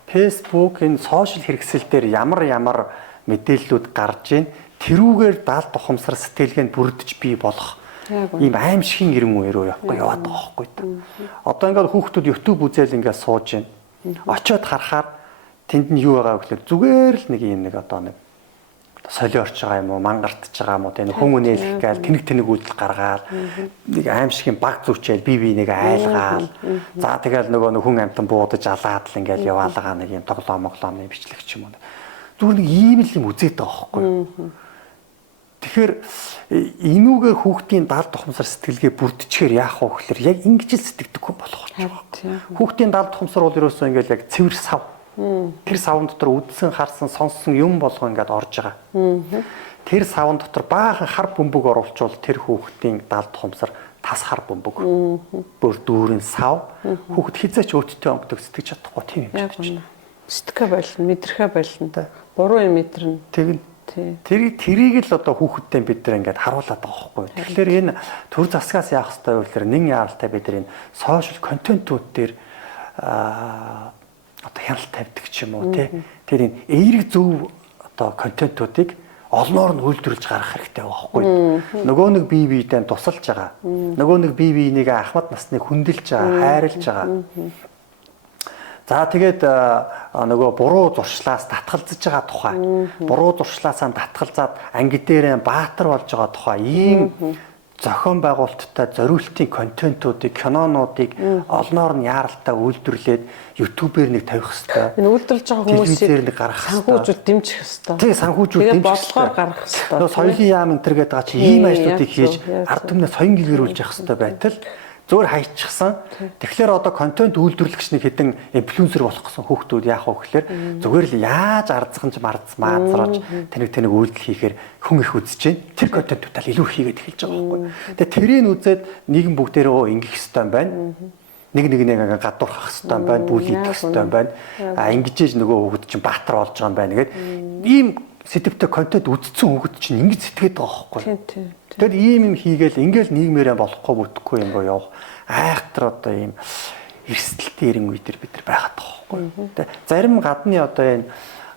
Facebook энэ сошиал хэрэгсэл дээр ямар мэдээллүүд гарч ийн тэрүүгээр даалт ухамсар сэтгэлгээнд бүрдэж бий болох ийм аимшигын ирэн үе рүү яваад байгаа байхгүй та. Одоо ингээд хүүхдүүд YouTube үзэл ингээд сууж байна. Очоод харахаар тэнд нь юу байгаа вэ гэхээр зүгээр л нэг юм нэг одоо нэг солиорч байгаа юм уу, мангартж байгаа юм уу, энэ хүн үнэлэх гээл тэнэг үйлдэл гаргаал нэг аимшигын баг зүчээл бие биенийг айлгаал. За тэгэл нөгөө хүн амтан буудаж алаад л ингээл яваалгаа нэг юм тоглоомоглооны бичлэг ч юм уу. Зүгээр нэг ийм л юм үзээд байгаа байхгүй. Тэгэхээр энүүгээр хүүхдийн даал тухамсар сэтгэлгээ бүрдчихээр яах вэ гэхээр яг ингэж л сэтгэдэггүй болох ч байгаа. Хүүхдийн даал тухамсар бол ерөөсөө ингээл яг цэвэр сав. Тэр савн дотор үдсэн, харсан, сонссон юм болгоо ингээд орж байгаа. Тэр савн дотор баахан хар бөмбөг оруулчвал тэр хүүхдийн даал тухамсар тас хар бөмбөг. Бүр дүүрэн сав. Хүүхд хизээч өөдтэй өнгөдөг сэтгэж чадахгүй тийм юм шиг байна. Сэтгэхэ болно, мэдрэхэ болно. Буруу юм мэдэрнэ. Тэгнь. Тэрийг л одоо хүүхэдтэй бид нар ингээд харуулад байгаа байхгүй. Тэгэхээр энэ төр засгаас яах ёстой вэ гэхээр нэг яаралтай бид нар энэ сошиал контентууд дээр одоо хяналт тавьдаг ч юм уу тий. Тэр энэ эерэг зөв одоо контентуудыг олноор нь үйлдвэрлэж гаргах хэрэгтэй байхгүй. Нөгөө нэг бие биедээ тусалж байгаа. Нөгөө нэг бие биенийг ахмад насныг хүндэлж байгаа, хайрлж байгаа. За тэгээд нөгөө буруу зуршлаас татгалзаж байгаа тухай, буруу зуршлаасаа татгалзаад анги дээрээ баатар болж байгаа тухай ийм зохион байгуулалттай зориултын контентуудыг, кинонуудыг олноор нь яаралтай үйлдвэрлээд YouTube-ээр нэг тавих хэрэгтэй. Энэ үйлдвэрлэж байгаа хүмүүсийг гаргах санхүүжүүл дэмжих хэрэгтэй. Тийм санхүүжүүл дэмжих бодлогоор гаргах хэрэгтэй. Нөгөө соёлын яам энэ төр гэдэг байгаа чи ийм ажлуудыг хийж ард түмнээ соён гэгэрүүлж явах хэрэгтэй байтал зөөр хайчихсан. Тэгэхээр одоо контент үйлдвэрлэгч нэг хэдэн инфлюенсер болох гэсэн хүүхдүүд яах вэ гэхээр зүгээр л яаж арзаханж маазраж тэнэг үйлдэл хийхээр хүн их үзэж чинь тэр контентуудаа илүү хийгээд эхэлж байгаа байхгүй. Тэгээ тэрийг үзээд нийгэм бүгдээрээ ингэх хэвээр байна. Нэг гадуурхах хэвээр байна, бүлийдэх хэвээр байна. Ингэжээж нөгөө хүүхд чинь баатар болж байгаа юм байна гэгээд ийм сэдвтэй контент үзсэн хүүхд чинь ингэж сэтгэгээд байгаа байхгүй. Тэгэд ийм юм хийгээл ингээл нийгмээрээ болохгүй бүтэхгүй юм боо явах айхтар одоо ийм эрсдэлтэй ирэн үе дээр бид нар байгаад байгаа байхгүй. Тэгээ зарим гадны одоо энэ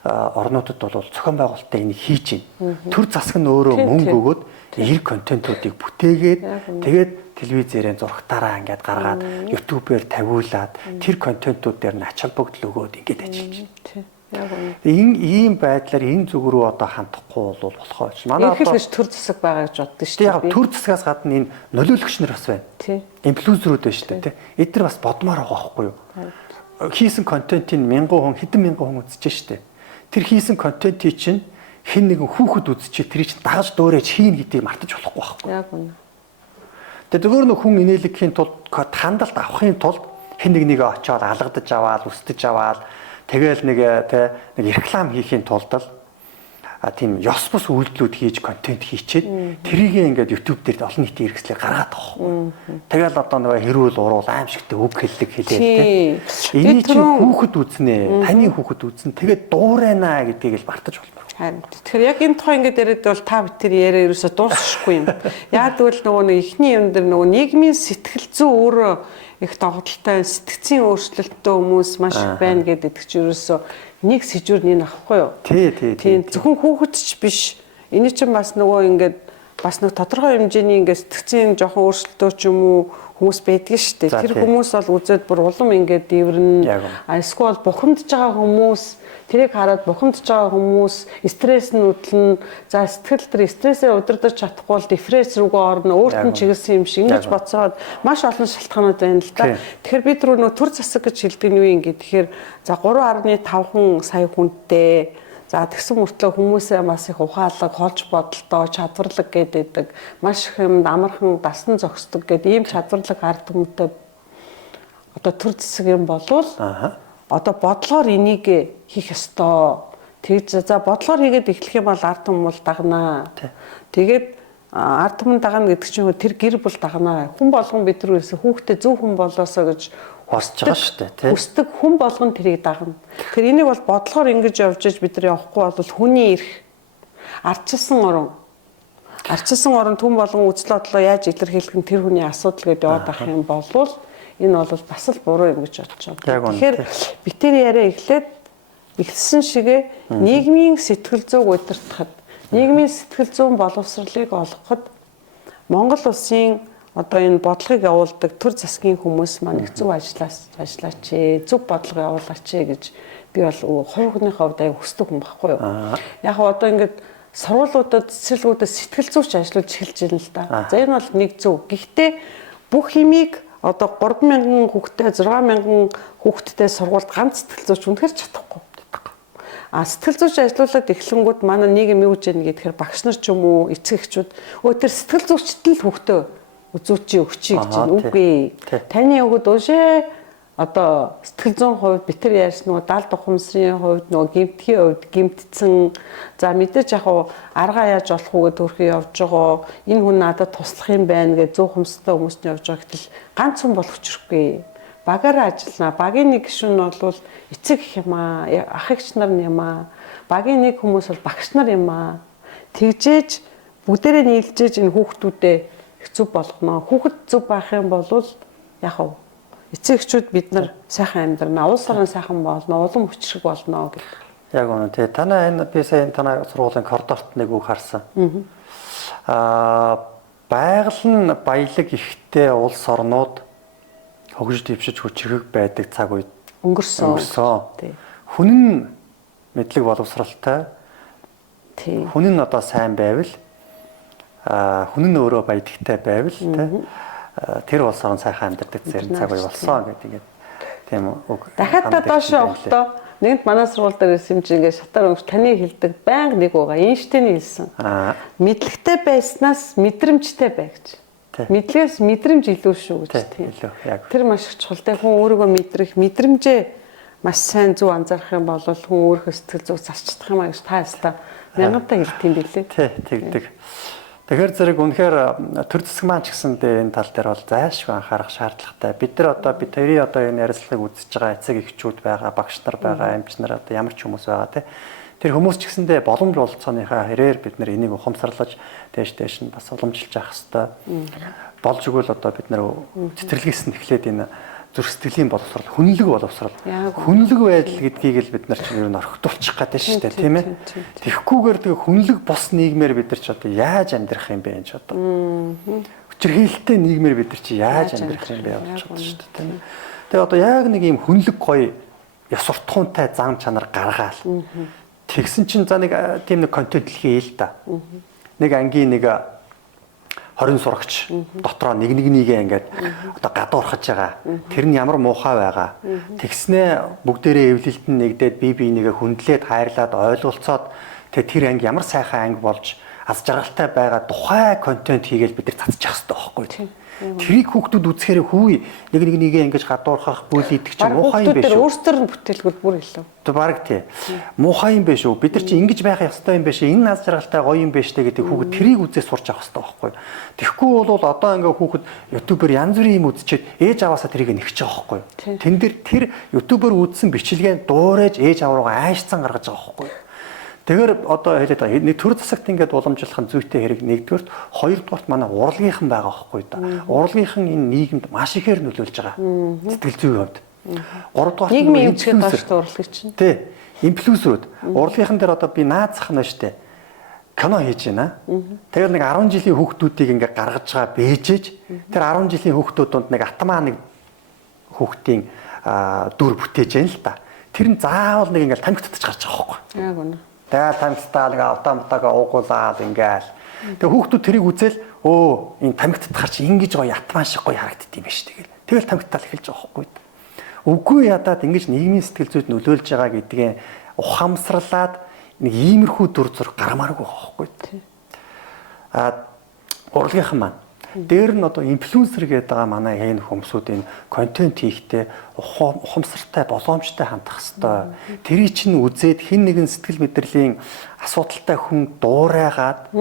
орнуудад бол зохион байгуулалтаа энийг хийж байна. Төр засаг нь өөрөө мөнгө өгөөд эерэг контентуудыг бүтээгээд тэгээд телевизээрээ зургатаараа ингээд гаргаад YouTube-ээр тавиулаад тэр контентууд дээр нь ач холбогдол өгөөд ингээд ажиллаж байна. Ийм байдлаар энэ зүг рүү одоо хандахгүй бол болохоо ч. Манай одоо их л төр засаг байгаа гэж боддоо шүү дээ. Яг төр засгаас гадна энэ нөлөөлөгч нар бас байна. Инфлюенсерүүд байна шүү дээ. Эдгээр бас бодмоор байгаа байхгүй юу? Хийсэн контентын хэдэн мянган хүн үзэж шүү дээ. Тэр хийсэн контентийг чинь хэн нэгэн хүүхэд үзчихээ тэрийг чинь дагаж дөөрэж хийн гэдгийг мартаж болохгүй байхгүй. Яг үнэ. Тэгээ зөвхөн хүн инээлгэхийн тулд хандлт авахын тулд хэн нэг очиод алгадаж аваад, үстэж аваад тэгэл нэг реклам хийхийн тулд л тийм ёс бус үйлдэлүүд хийж контент хийчихэд тэрийг ингээд YouTube дээр олон нийтийн хэрэгслээр гаргаад байгаа. Тэгэл одоо нөгөө хэрүүл уруул аимшигтэй үг хэллэг хэлээ тэ. Эний чинь хүүхэд үзнэ, таны хүүхэд үзнэ. Тэгээд дуурайнаа гэдгийг л мартаж болмоор. Харин тэгэхээр яг энэ тухай ингээд яриад бол та бид тэр яриа ерөөсө дуусахгүй юм. Яг тэгвэл нөгөө нэг ихний юм дээр нөгөө нийгмийн сэтгэл зүй өөрөө их догдолтой сэтгцийн өөрчлөлттэй хүмүүс маш их байна гэдэг чи ерөөсөө нэг сэжүүр нэг авахгүй юу? Тийм зөвхөн хүүхэд ч биш. Энэ чинь бас нөгөө ингээд бас нэг тодорхой хэмжээний ингээд сэтгцийн жоохон өөрчлөлтөө ч юм уу хүмүүс байдаг шүү дээ. Тэр хүмүүс бол үзээд бүр улам ингээд дээврэн эсвэл бухимдж байгаа хүмүүс тэрийг хараад бухимдж байгаа хүмүүс стресс нь үдлэн за сэтгэл төр стрессээ удирдах чадахгүй бол депресс рүүгээ орно өөрт нь чиглэсэн юм шиг ингэж бодсоод маш олон шалтгаанууд байна л да. Тэгэхээр бид нөө төр засаг гэж хэлдэг нь юу юм гээ. Тэгэхээр за 3.5 сая хүнтэй за тэгсэн мөртлөө хүмүүсээ бас их ухаалаг, холж бодолтой, чадварлаг гэдэг маш их юм амархан дасан зогсдог гэдэг ийм чадварлаг ард түмэнтэй одоо төр засаг юм болвол одоо бодлогоор энийг хийх ёстой. Тэгж за бодлогоор хийгээд эхлэх юм бол ард түмэн бол дагнаа. Тэгээд ард түмэн дагна гэдэг чинь тэр гэр бүл дагнаа. Хүн болгон бид нар ерөөсө хүүхдээ зөв хүн болоосоо гэж хосч байгаа шүү дээ тийм. Хүсдэг хүн болгон тэрийг дагна. Тэр энийг бол бодлогоор ингэж явж иж бид нар явахгүй бол хүний эрх ардчилсан орон түн болгон үзэл бодлоо яаж илэрхийлэх нь тэр хүний асуудал гэдээ яваад ах юм болвол энэ бол бас л буруу юм гэж бодож байгаа. Тэгэхээр битэр яриа эхэлсэн шигээ нийгмийн сэтгэл зүйг удирдахад, нийгмийн сэтгэл зүйн боловсролыг олгоход Монгол улсын одоо энэ бодлогыг явуулдаг төр засгийн хүмүүс маань их зөв ажиллаач, зөв бодлого явуулаач гэж би бол хувийнхны хувьд аяг хүсдэг хүн байхгүй юу. Яг одоо ингээд сургуулиудад цэцэрлэгүүдэд сэтгэл зүйч ажиллаж эхэлж байна л да. За энэ бол нэг зөв. Гэхдээ бүх хэмийг одоо 3,000 хүүхэдтэй 6,000 хүүхэдтэй сургуульд ганц сэтгэл зүйч үнэхээр чадахгүй. Сэтгэл зүйч ажиллуулад эхлэнгүүд манай нийгэм юу гэж яах гэхээр багш нар ч юм уу эцэг эхчүүд тэр сэтгэл зүйчтэй л хүүхдээ үзүүчи өгчий гэж байна. Үгүй. Таны хүүхэд уушээ одоо сэтгэл зүйн хувьд битэр ярьж нөгөө даалд ухамсарын хувьд нөгөө гэмтхийн хувьд гэмтсэн за мэдээж яг аргаа яаж болох уу гэдэг төрхий явж байгаа. Энэ хүн надад туслах юм байна гэж зөв хүмстэй хүмүүст нь явж байгаа гэтэл ганц хүн болох чирхгүй. Багаараа ажиллана. Багийн нэг гишүүн бол эцэг их юм аа, ах эгч нар юм аа. Багийн нэг хүмүүс бол багш нар юм аа. Тэгжээж бүгдээрээ нийлжээж энэ хүүхдүүдээ их зөв болгоно. Хүүхэд зөв байх юм бол яг уу эцэг эхчүүд бид нар сайхан амьдрна. Улс орон сайхан болно. Улам хүчрэг болно гэх. Яг үнэ тий. Танай энэ би сая танай сургуулийн коридорт нэг үг харсан. Байгаль нь баялаг ихтэй улс орнууд хөгжиж дэвшиж хүчрэг байдаг цаг үед өнгөрсөн. Хүн нь мэдлэг боловсралтай. Хүн нь одоо сайн байвал хүн нь өөрөө баялагтай байвал тэр улс орон сайхан амьдардаг зэрэг цаг үе болсон гэдэг тийм үг. Дахиад та доош явахдаа нэгд манай сургууль дээр ирсэн чинь ингээд шатаар өнгөж таны хэлдэг байнга нэг байгаа. Эйнштейн хэлсэн. Мэдлэгтэй байснаас мэдрэмжтэй бай гэж. Мэдлэгээс мэдрэмж илүү шүү гэж тийм. Тэр маш их чухал. Тэ хүн өөрийгөө мэдрэх, мэдрэмжээ маш сайн зөв анзаарах юм бол хүн өөрийнхөө сэтгэл зүйг зарчдах юм аа гэж та ястаа мянгантаа хэлт юм билээ. Тий, тэгдэг. Тэгэхээр зэрэг үнэхээр төр зэсэг маань ч гэсэндээ энэ тал дээр бол зайлшгүй анхаарах шаардлагатай. Бид нар одоо бид хоёрын одоо энэ ярилцлагыг үзэж байгаа эцэг эхчүүд байгаа, багш нар байгаа, эмч нар одоо ямар ч хүмүүс байгаа тий. Тэр хүмүүс ч гэсэндээ боломж болцооныхаа хэрээр бид нар энийг ухамсарлаж дээш нь бас уламжилж явах хэрэгтэй. Болж игэл одоо бид нар цэцэрлэгээс нь эхлээд энэ зүрх сэтгэлийн боловсрал, хүнлэг боловсрал. Хүнлэг байдал гэдгийг л бид нар чинь ер нь орхитуулчих гэдэг шүү дээ, тийм ээ. Тэгэхгүйгээр тэгээ хүнлэг бос нийгмээр бид нар ч одоо яаж амьдрах юм бэ ч одоо. Хүчирхийлэлтэй нийгмээр бид нар чи яаж амьдрах юм бэ болж байгаа шүү дээ, тийм ээ. Тэгээ одоо яг нэг юм хүнлэг гоё ёс суртахуунтай зам чанар гаргаал. Тэгсэн чинь за нэг тийм нэг контент хэлхий л да. Нэг ангийн нэг 20 сурагч дотроо нэгнийгээ ингээд одоо гадуурхаж байгаа. Тэр нь ямар муухай байгаа. Тэгснээ бүгдээрээ эвлэлд нь нэгдээд бие бинийгээ хүндлээд хайрлаад ойлголцоод тэр анги ямар сайхан анги болж аз жаргалтай байгаа тухай контент хийгээл бид нар цацчих хэрэгтэй байхгүй тийм. Тэрийг хүүхдүүд үзэхээр хүү нэгээ ингэж гадуурхах бүлийдэг чинь муухай юм биш үү? Өөрсдөр нь бүтээлгүүд бүр илүү. Тэг баг тий. Муухай юм биш үү? Бид нар чинь ингэж байх ёстой юм биш. Энэ аз жаргалтай гоё юм биш үү гэдэг хүүхд тэрийг үзээ сурч авах хэрэгтэй байхгүй. Тэгэхгүй бол одоо ингээ хүүхд ютубер янз бүрийн юм үзчихэд ээж аваасаа тэрийг нэгч байгаа байхгүй. Тэн дээр тэр ютубер үзсэн бичлэгээ дуурайж ээж аваа руу аашцсан гаргаж байгаа байхгүй. Тэгэхээр одоо хэлээд байгаа нэг төр засагт ингээд уламжлах нь зүйтэй хэрэг нэгдүгээрт хоёрдугаарт манай урлагийнхан байгаа байхгүй да. Урлагийнхан энэ нийгэмд маш ихээр нөлөөлж байгаа. Сэтгэл зүйн хувьд. Гуравдугаарт нийгмийн эмчгээд доош урлагч чинь. Тий. Инфлюенсерүүд. Урлагийнхан дээр одоо би наацах нь штэ. Кино хийж байна. Тэгэхээр нэг 10 жилийн хүүхдүүдийг ингээд гаргаж байгаа бэжэж тэр 10 жилийн хүүхдүүд донд нэг атмаа нэг хүүхдийн дүр бүтээж байна л да. Тэр нь заавал нэг ингээд тамхи татчих гарч байгаа байхгүй. Яг үнэ. Тэгээ тамхитаа нэг автоматагаа уугуулаад ингээл. Тэгээ хүүхдүүд тэрийг үзэл энэ тамхи татхаар чи ингэж гоё ятмаа шиг гоё харагдд юм биш тэгэл. Тэгэл тамхитаа эхэлж байгаа байхгүй. Үгүй ядаад ингэж нийгмийн сэтгэл зүйд нөлөөлж байгаа гэдгээ ухамсарлаад нэг иймэрхүү дүр зураг гармааргүй байхгүй. Урлагийнхан маань дээр нь одоо инфлюенсер гэдэг байгаа манай энэ хүмүүсүүд энэ контент хийхдээ ухамсартай боломжтой хандах хэвээр. Тэрий чинь үзээд хэн нэгэн сэтгэл мэдрэлийн асуудалтай хүн дуурайгаад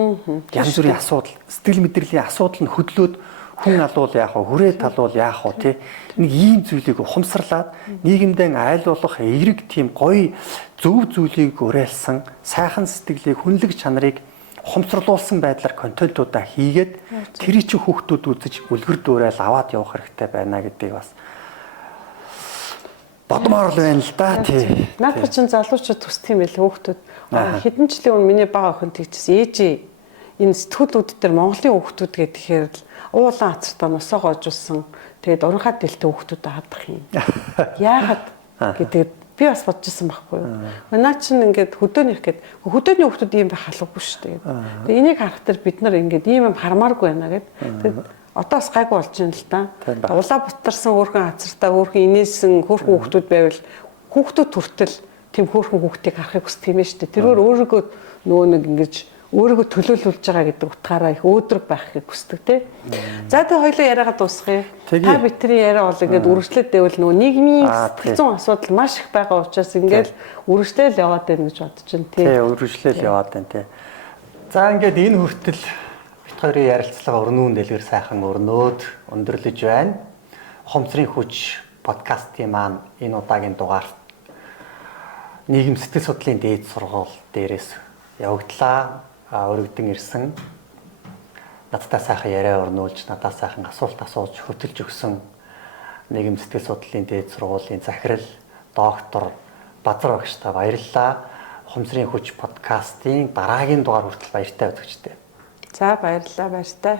янз бүрийн асуудал, сэтгэл мэдрэлийн асуудал нь хөдлөөд хүн алуул яах вэ, хүрээ талуул яах вэ тий. Нэг ийм зүйлийг ухамсарлаад нийгэмдээ айлуулах эерэг тийм гоё зөв зүйлийг уриалсан, сайхан сэтгэлийг, хүнлэг чанарыг ухамсарлуулсан байдлаар контентуудаа хийгээд тэрий чи хүүхдүүд үзэж үлгэр дуурайл аваад явах хэрэгтэй байна гэдгийг бас бодмоор л байна л да тий. Наадах чинь залуучууд төсдөг юм байл хүүхдүүд. Хэдэн жилийн өмнө миний бага охин тэгчихсэн. Ээжээ энэ сэтгүүлүүд дээр Монголын хүүхдүүд гэхээр л уулан ацартаа нусаа гоожулсан. Тэгээд уранхай дэлтэй хүүхдүүдэд хадах юм. Яагаад гэдэг Би бас бодож исэн байхгүй юу. Наа чинь ингээд хөдөөнийх гээд хөдөөний хүмүүс ийм байх албагүй шүү дээ. Тэгээ энийг харах тэр бид нар ингээд ийм юм хармааргүй байна гэд. Тэгээд одоо бас гайгүй болж байна л да. Улаа бутарсан өөрхөн хацартаа өөрхөн инээсэн хөөрхөн хүмүүс байвал хүүхдүүд хүртэл тийм хөөрхөн хүүхдийг харахыг хүсдэг юм шүү дээ. Тэрээр өөрийгөө нөгөө нэг ингэж өөрийгөө төлөөлүүлж байгаа гэдэг утгаараа их өөдрөг байхыг хүсдэг тий. За тэгээ хоёулаа яриагаа дуусгая. Та бидний яриа бол ингээд үргэлжлээд байвал нөгөө нийгмийн сэтгэл зүйн асуудал маш их байгаа учраас ингээд үргэлжлээл яваад байна гэж бодож байна тий. Тий, үргэлжлээл яваад байна тий. За ингээд энэ хүртэл бит хоёрын ярилцлага өрнүүн дэлгэр сайхан өрнөөд өндөрлөж байна. Ухамсарын хүч подкастын маань энэ удаагийн дугаарт нийгэм сэтгэл судлалын дээд сургууль дээрээс явагдлаа. Өргөдөн ирсэн надтай сайхан яриа өрнүүлж надаас сайхан асуулт асууж хөтөлж өгсөн нийгэм сэтгэл судлалын дээд сургуулийн захирал доктор Базар багштай баярлалаа. Ухамсарын хүч подкастын дараагийн дугаар хүртэл баяртай үзэгчтэй. За баярлалаа баяртай.